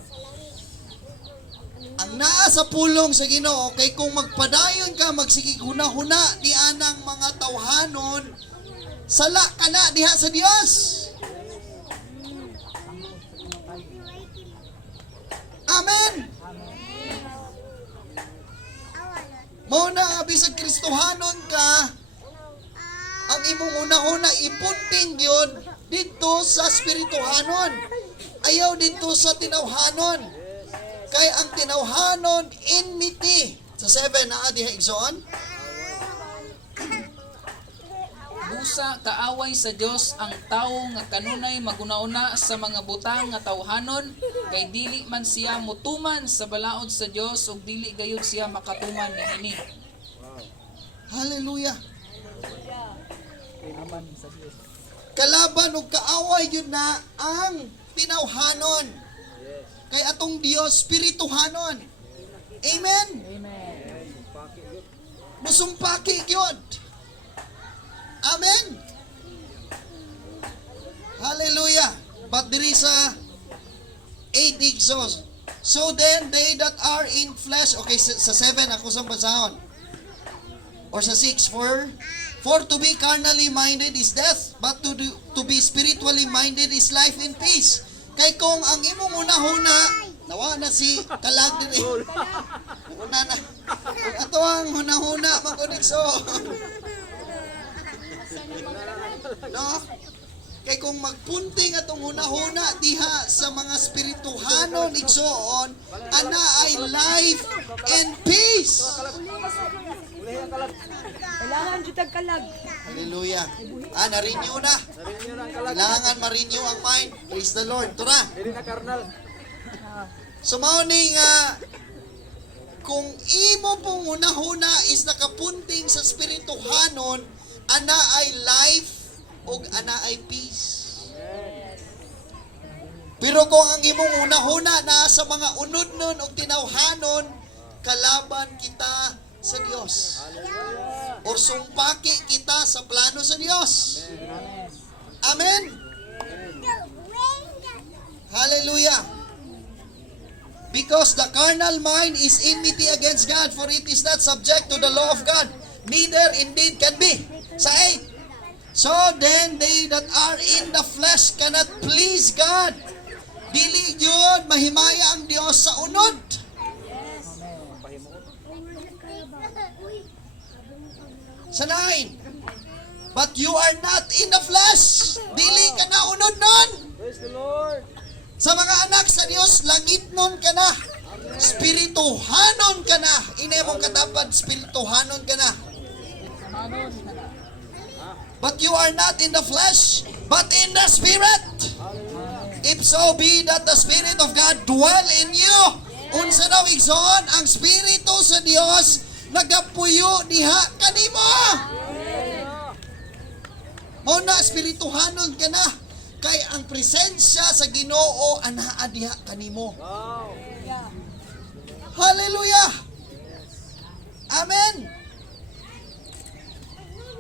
Ang naa sa pulong sa Ginoo, kay kung magpadayon ka, magsigig huna-huna di anang mga tawhanon, sala ka na diha sa Dios. Amen. Mo na bisag Kristohanon ka, ang imong una-una ipunting yun dito sa spirituhanon. Ayaw dito sa tinawhanon. Kay ang tinawhanon enmity. Sa 7 na diha igsoon. Busa kaaway sa Dios ang tawo nga kanunay maguna-una sa mga butang nga tawhanon, kay dili man siya mutuman sa balaod sa Dios ug dili gayud siya makatuman niini. Hallelujah. Kalaban ug kaaway yun na ang tinawhanon. Kay atong Dios spirituhanon. Amen. Musumpaki gyud. Amen. Hallelujah. But there is a 8 exhaust. So then they that are in flesh, okay, sa 7 ako sa basahon. Or sa 6, for to be carnally minded is death, but to be spiritually minded is life and peace. Kay kung ang imong una-huna, nawa na si kalag din eh. Una na. Kung ato ang huna-huna, makunigso. No? Kay kung magpunting atong huna-huna diha sa mga spirituhanon igsoon, ana ay life and peace. Kailangan jutag kalag. Hallelujah. Na-renew na. Kailangan ma-renew ang mind. Praise the Lord. Tura. So, mauning kung imo pong una-huna is nakapunting sa spirituhanon, ana ay life o ana ay peace. Pero kung ang imong una-huna na sa mga unod nun o tinawhanon, kalaban kita sa Dios. Or sumpaki kita sa plano sa Dios. Amen. Hallelujah. Because the carnal mind is enmity against God, for it is not subject to the law of God, neither indeed can be. Sa 8. So then they that are in the flesh cannot please God. Dili yun mahimaya ang Dios sa unod. Sa 9. But you are not in the flesh. Dili ka na unod nun. Praise the Lord. Sa mga anak sa Dios, langit nun ka na. Spirituhanon ka na. Inemong katapad, spirituhanon ka na. But you are not in the flesh, but in the Spirit. If so be that the Spirit of God dwell in you. Unsa daw igsoon, ang Spirito sa Dios nagapuyo diha kanimo. Mo na spirituhanon ka na, kay ang presensya sa Ginoo anaa diha kanimo. Hallelujah. Amen.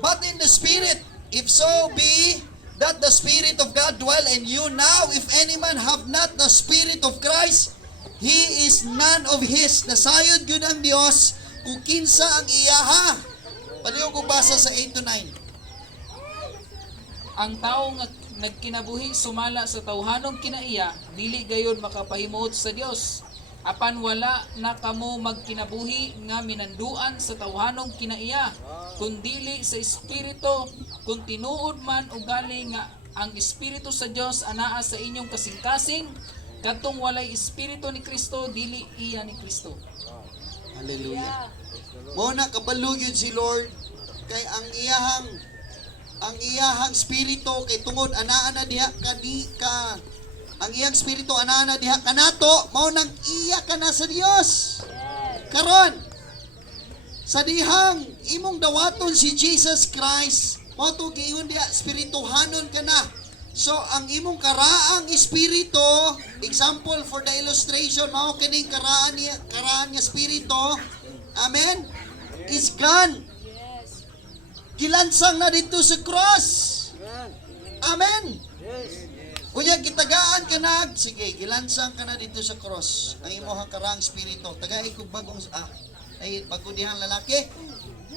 But in the Spirit, if so be that the Spirit of God dwell in you now, if any man have not the Spirit of Christ, he is none of his. Nasayod yun ang Diyos kung kinsa ang iyaha. Paliw ko basa sa 8 to 9. Ang tao nga nagkinabuhi sumala sa tawhanong kinaiya, dili gayon makapahimuot sa Dios. apan wala na kamo magkinabuhi nga minanduan sa tawhanong kinaiya, kundili sa espiritu, kung tinuod man ugali nga ang espiritu sa Dios anaa sa inyong kasing-kasing, kadtong walay espiritu ni Kristo dili iya ni Kristo. Hallelujah. Mo na kabalo yun si Lord kay ang iyahang spirito kay tungod anaa na diha ka ang iyang spirito anaa na diha kanato mao nang iya ka na sa Dios. Karon sa dihang imong dawaton si Jesus Christ, mao to giingon diha spirituhanon ka na. So ang imong karaang espiritu, example for the illustration, mao kining karaan niya espiritu, amen, is gone. Gilansang na dito sa cross. Amen. Kunya gitagaan ka na, sige, gilansang ka na dito sa cross. Ang imong karaang espiritu, tagay ko bagong bago dihang lalaki.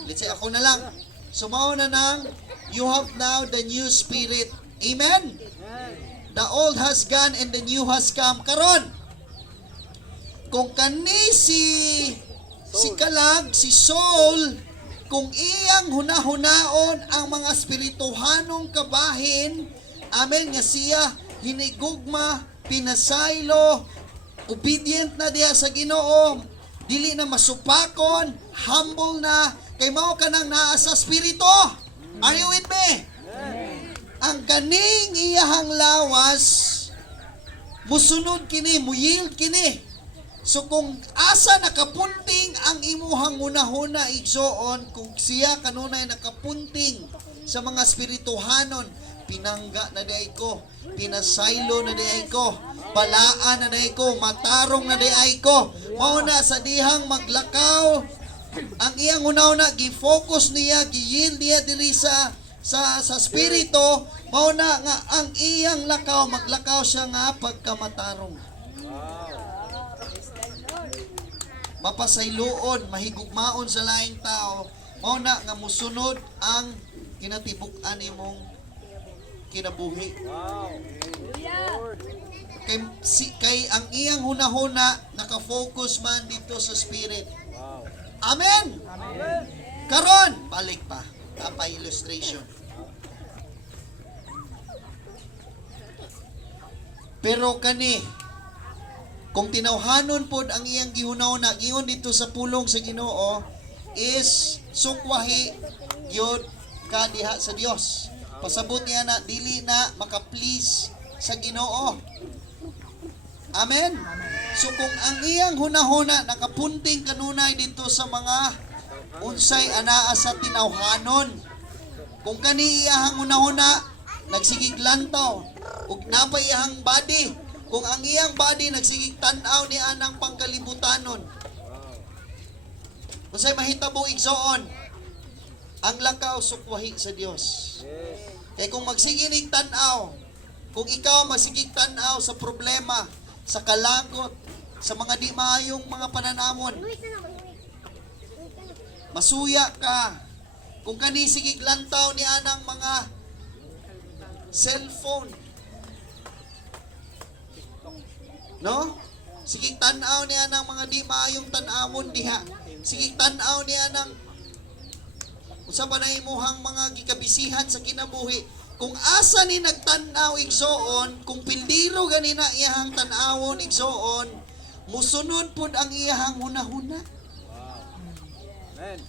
Let's say ako na lang. So mao na nang you have now the new spirit. Amen. The old has gone and the new has come. Karon, kung kani si Kalag, si Saul, kung iyang hunahunaon ang mga espirituhanong kabahin, amen, nga siya hinigugma, pinasaylo, obedient na diya sa Ginoo, dili na masupakon, humble na, kay mao ka nang naa sa espiritu. Are you with me? Ang ganing iyahang lawas, musunod kini, muyield kini. So kung asa nakapunting ang imuhang hunahuna igsoon, kung siya kanunay nakapunting sa mga espirituhanon, pinangga na day ko, pinasaylo na day ko, balaan na day ko, matarong na day ko. Mao na sa dihang maglakaw, ang iyang hunahuna gi-focus niya, gi-yield niya diri sa espiritu, mao na nga ang iyang lakaw, maglakaw siya nga pagkamatarong. Mapasayloon, mahigugmaon sa laing tao, mao na nga musunod ang kinatibuk-an imong kinabuhi. Kay ang iyang hunahuna naka-focus man dito sa spirit. Amen. Karon, balik pa. Tapay illustration. Pero kani, kung tinawhanon pod ang iyang gihunaw na giyon dito sa pulong sa Ginoo, is sukwahi gyud ka diha sa Dios. Pasabot niya na dili na maka-please sa Ginoo. Amen. So kung ang iyang hunahuna nakapunting kanunay dito sa mga unsay anaa sa tinawhanon, kung kani iyang hunahuna nagsigig lantaw ug napay iyang body, kung ang iyang body nagsigig tan-aw ni anang pangkalibutanon, unsay mahitabo igsoon, ang lakaw sukwahi sa Dios. Kay kung magsiginig tan-aw, kung ikaw magsigig tan-aw sa problema, sa kalagot, sa mga di maayong mga pananamon, masuya ka. Kung kani sigig lantaw ni anang mga cellphone, no? Sigig tan-aw niya ng mga di maayong tan-awon diha. Sigig tan-aw niya ng usa pa na imuhang mga gikabisihan sa kinabuhi. Kung asa ni nagtan-aw igsoon, kung pildiro ganina iyahang tan-awon igsoon, musunod pud ang iyahang hunahuna. Amen.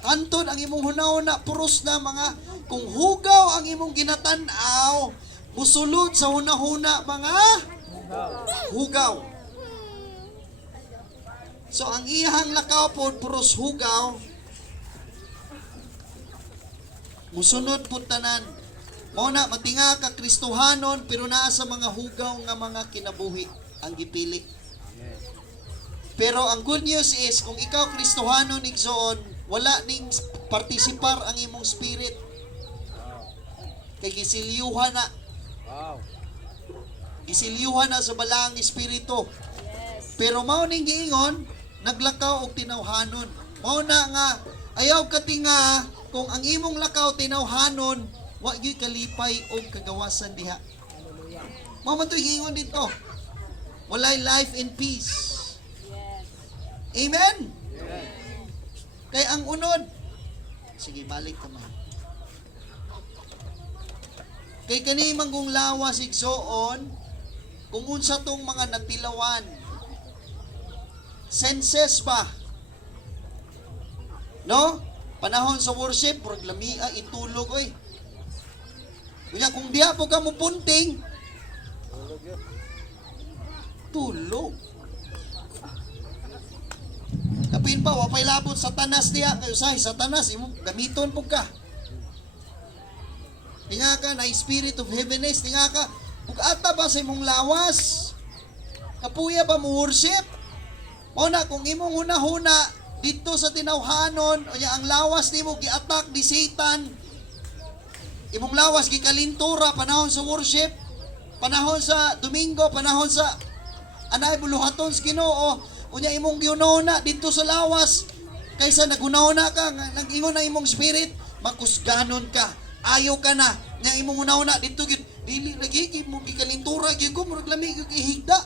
Antod ang imong hunahuna puros na mga, kung hugaw ang imong ginatan-aw, musulod sa hunahuna mga hugaw. So ang iyang lakaw po puros hugaw, musunod po tanan. Mao na matinga ka Kristohanon pero naa sa mga hugaw nga mga kinabuhi ang gipili. Pero ang good news is kung ikaw Kristohanon igsoon, wala ning partisipar ang imong spirit. Kay gisilyuhan na. Wow. Gisilyuhan na sa balaang espiritu. Pero mao ning giingon, naglakaw og tinawhanon. Mao na nga ayaw ka tinga kung ang imong lakaw tinawhanon, wa gyud kalipay og kagawasan diha. Mao man toy giingon dito. walay life and peace. Amen? Kay ang unod, sige, balik naman. Kay kani manggong lawas igsoon, kung unsa tong mga natilawan, senses ba? No? Panahon sa worship, murag lamia, itulog, oy. Kaya kung diha po ka mo punting, tulog. Kapin pa, wapay labot satanas diha. Kayo say, satanas, imo gamiton po ka. Tinga ka, na spirit of heaviness, tinga ka, ata ba sa imong lawas? Kapuya ba mo worship? Muna, kung imong huna-huna, dito sa tinawhanon, o ang lawas nimo gi-attack ni Satan, imong lawas gikalintura, panahon sa worship, panahon sa Domingo, panahon sa anay buluhaton sa Ginoo, unya imong giunahuna dito sa lawas, kaysa nagunahuna ka, nag-ingon na imong spirit, makusganon ka, ayaw ka na, nga imong unahuna dito, dili lagi, mo gikalintura, gigo, murag lami, gihigda.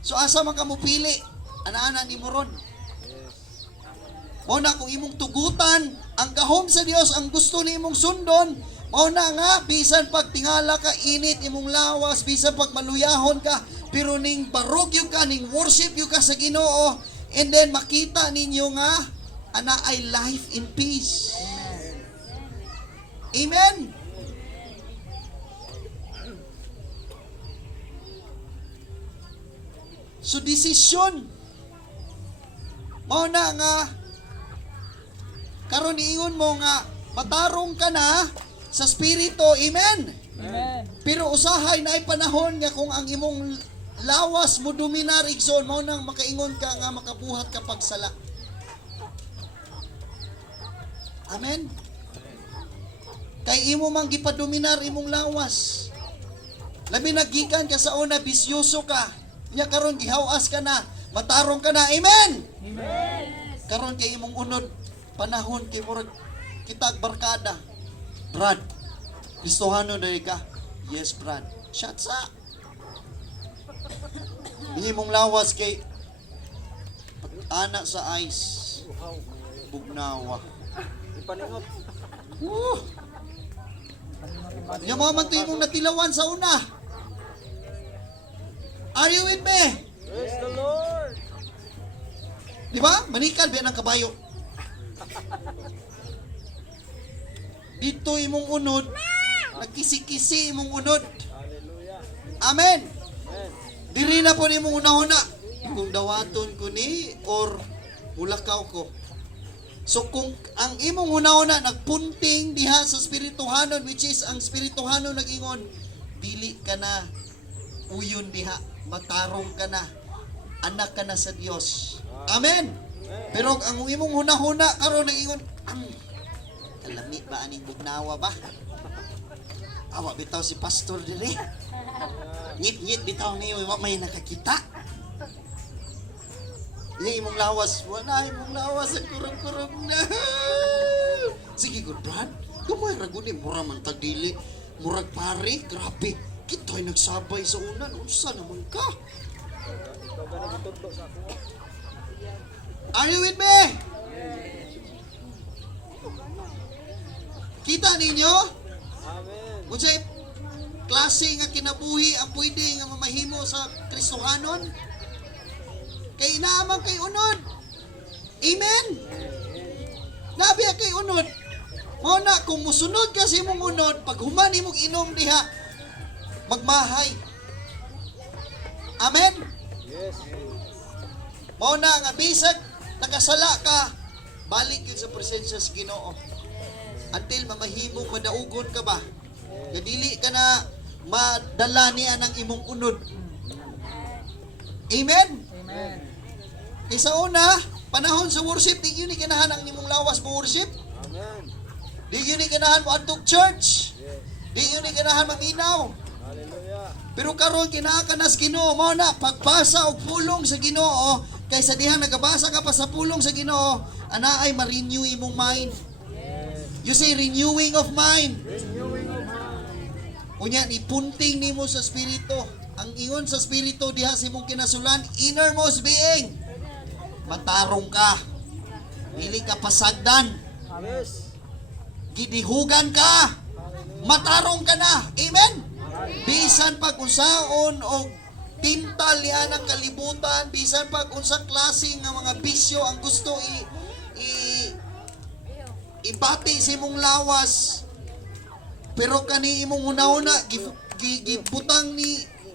So asa man ka mo pili, ana-ana ni mo ron. Mauna kung imong tugutan, ang gahom sa Dios, ang gusto ni imong sundon, mauna nga, bisan pag tingala ka, init imong lawas, bisan pag maluyahon ka, pero ning barog yung ka, ning worship yung ka sa Ginoo, and then makita ninyo nga, ana ay life in peace. Amen? So desisyon, mauna nga, karon niingon mo nga, matarong ka na sa spirito, amen? Amen. Pero usahay na ay panahon nga kung ang imong lawas mo dominar igsoon, mo nang makaingon ka nga makabuhat ka pagsala. Amen? Kay imo mang gipadominar imong lawas. Labi nagikan ka sa una, bisyoso ka. Nya karon gihawas ka na, matarong ka na. Amen. Amen. Karon kay imong unod panahon kay murag kitag barkada. Brad, Kristohano dai ka? Yes, Brad. Shots up. Imong lawas kay anak sa ice. Bugnawa. Ipaningot. Yung mga manto imong natilawan sa una. Are you with me? Praise the Lord. Di ba? Manikal biya ng kabayo. Dito imong unod, nagkisi-kisi imong unod. Hallelujah. Amen. Amen. Diri na po nimong una-una. Kung dawaton ko ni or mulakaw ko. So kung ang imong una-una nagpunting diha sa spirituhanon, which is ang spirituhanon nag-ingon, dili ka na uyon diha, matarong ka na, anak ka na sa Dios. Amen. Pero ang imong huna-huna karon nag-ingon, kalami ba aning bugnawa ba? Awa bitaw si pastor dire. Ngit-ngit bitaw niyo, wa may nakakita. Yung imong lawas, wala imong lawas, ang kurog-kurog na. Sige, good Brad. Gamay raguni, mura man tagdili. Murag pare, grabe. Kita'y nagsabay sa unan. Unsa naman ka? Ikaw ba nagtutlo sa ako? Are you with me? Kita ninyo? Amen. Kung sa'y klase nga kinabuhi ang pwede nga mamahimo sa Kristohanon, kay inaamang kay unod. Amen? Nabiya kay unod. Muna, kung musunod ka sa imong unod, pag humani mong inom diha, magmahay. Amen? Yes. Muna nga, bisag, nakasala ka, balik yun sa presensya sa Ginoo. Until mamahimong madaugon ka ba? Kadili ka na madala niya ng imong unod. Amen? Amen. Isa una, panahon sa worship, di yun ikinahan ang imong lawas mo worship. Amen. Di yun ikinahan mo atong church. Yes. Di yun ikinahan maminaw. Hallelujah. Pero karon kinakanas Ginoo mo na pagbasa og pulong sa Ginoo, kaysa diha nagabasa ka pa sa pulong sa Ginoo, ana ay ma-renew imong mind. You say renewing of mind. Renewing of mind. Unya ni punting nimo sa spirito. ang ingon sa Espiritu diha sa imong kinasulan, innermost being. Matarong ka. Dili ka pasagdan. Yes. Gidihugan ka. Matarong ka na. Amen? Bisan pag unsaon o tintal yan ang kalibutan, bisan pag unsa klase nga mga bisyo ang gusto ibati sa imong lawas, pero kani imong una-una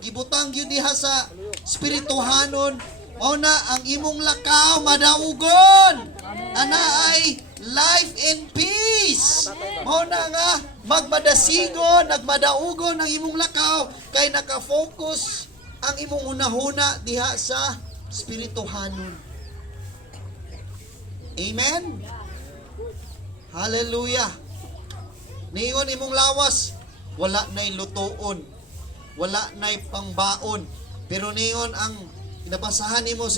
gibutang yun diha sa spirituhanon, mao na ang imong lakaw madaugon. Ana ay life and peace. Mao na nga magmadasigon, nagmadaugon ang imong lakaw kay naka-focus ang imong unahuna diha sa spirituhanon. Amen. Hallelujah. Niingon imong lawas, wala na'y lutuon, wala na'y pangbaon. Pero niingon ang nabasahan nimo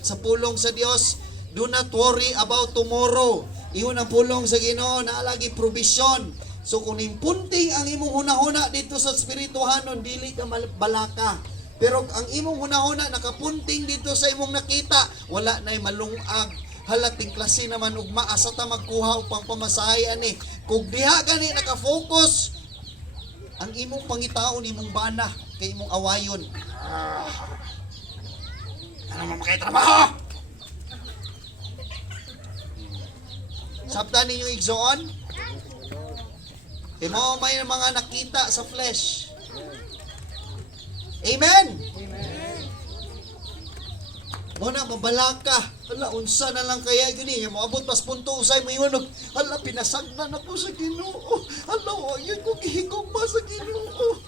sa pulong sa Dios, do not worry about tomorrow. Iyon ang pulong sa Ginoo, naalagi provision. So kung impunting ang imong hunahuna dito sa spirituhanon, dili ka balaka. Pero ang imong hunahuna nakapunting dito sa imong nakita, wala na'y malungag. Halating klase naman ug maasa ta magkuha upang pamasahe ani. Kung diha gani naka-focus, ang imong pangitaon imong bana kay imong awayon. Ano man makaitrabaho? Sabta ninyo igsoon? Mo may mga nakita sa flesh. Amen. Mo na mabalaka. Hala, unsa na lang kaya gini, moabot pas punto usay mo ingon, hala pinasagdan ako sa Ginoo. Hala, ayon ko gihigugma sa Ginoo.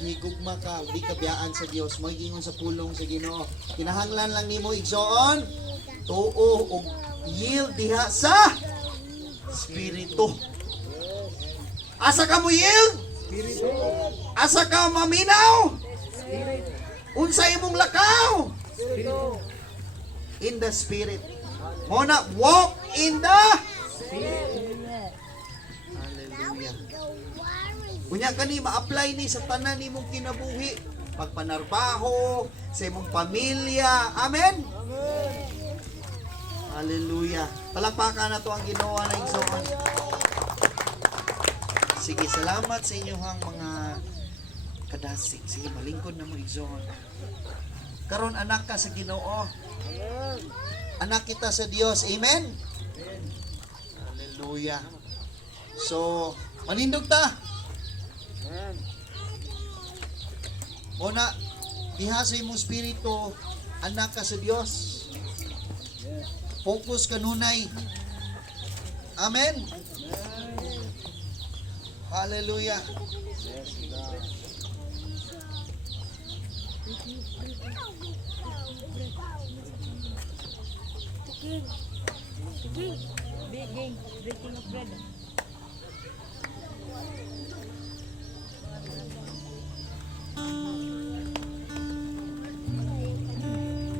Gihigugma ka, di ka biyaan sa Dios, magiingon sa pulong sa Ginoo. Kinahanglan lang nimo igsoon, tuo og yield diha sa Espiritu. Asa ka mo yield? Asa ka maminaw? Unsa imong lakaw? In the Spirit. Mo na walk in the Spirit. Hallelujah. Unya kani ma-apply ni sa tanan nimong kinabuhi, pagpanarbaho, sa imong pamilya. Amen. Hallelujah. Palakpakan na to ang Ginoo na igsoon. Sige, salamat sa inyong mga kadasig. Sige, malingkod na mo igsoon. Karon anak ka sa Ginoo. Anak kita sa Dios. Amen? Hallelujah. So, manindog ta. Una, diha sa imong spirito, anak ka sa Dios. Focus ka nunay. Amen? Hallelujah. Baking of bread.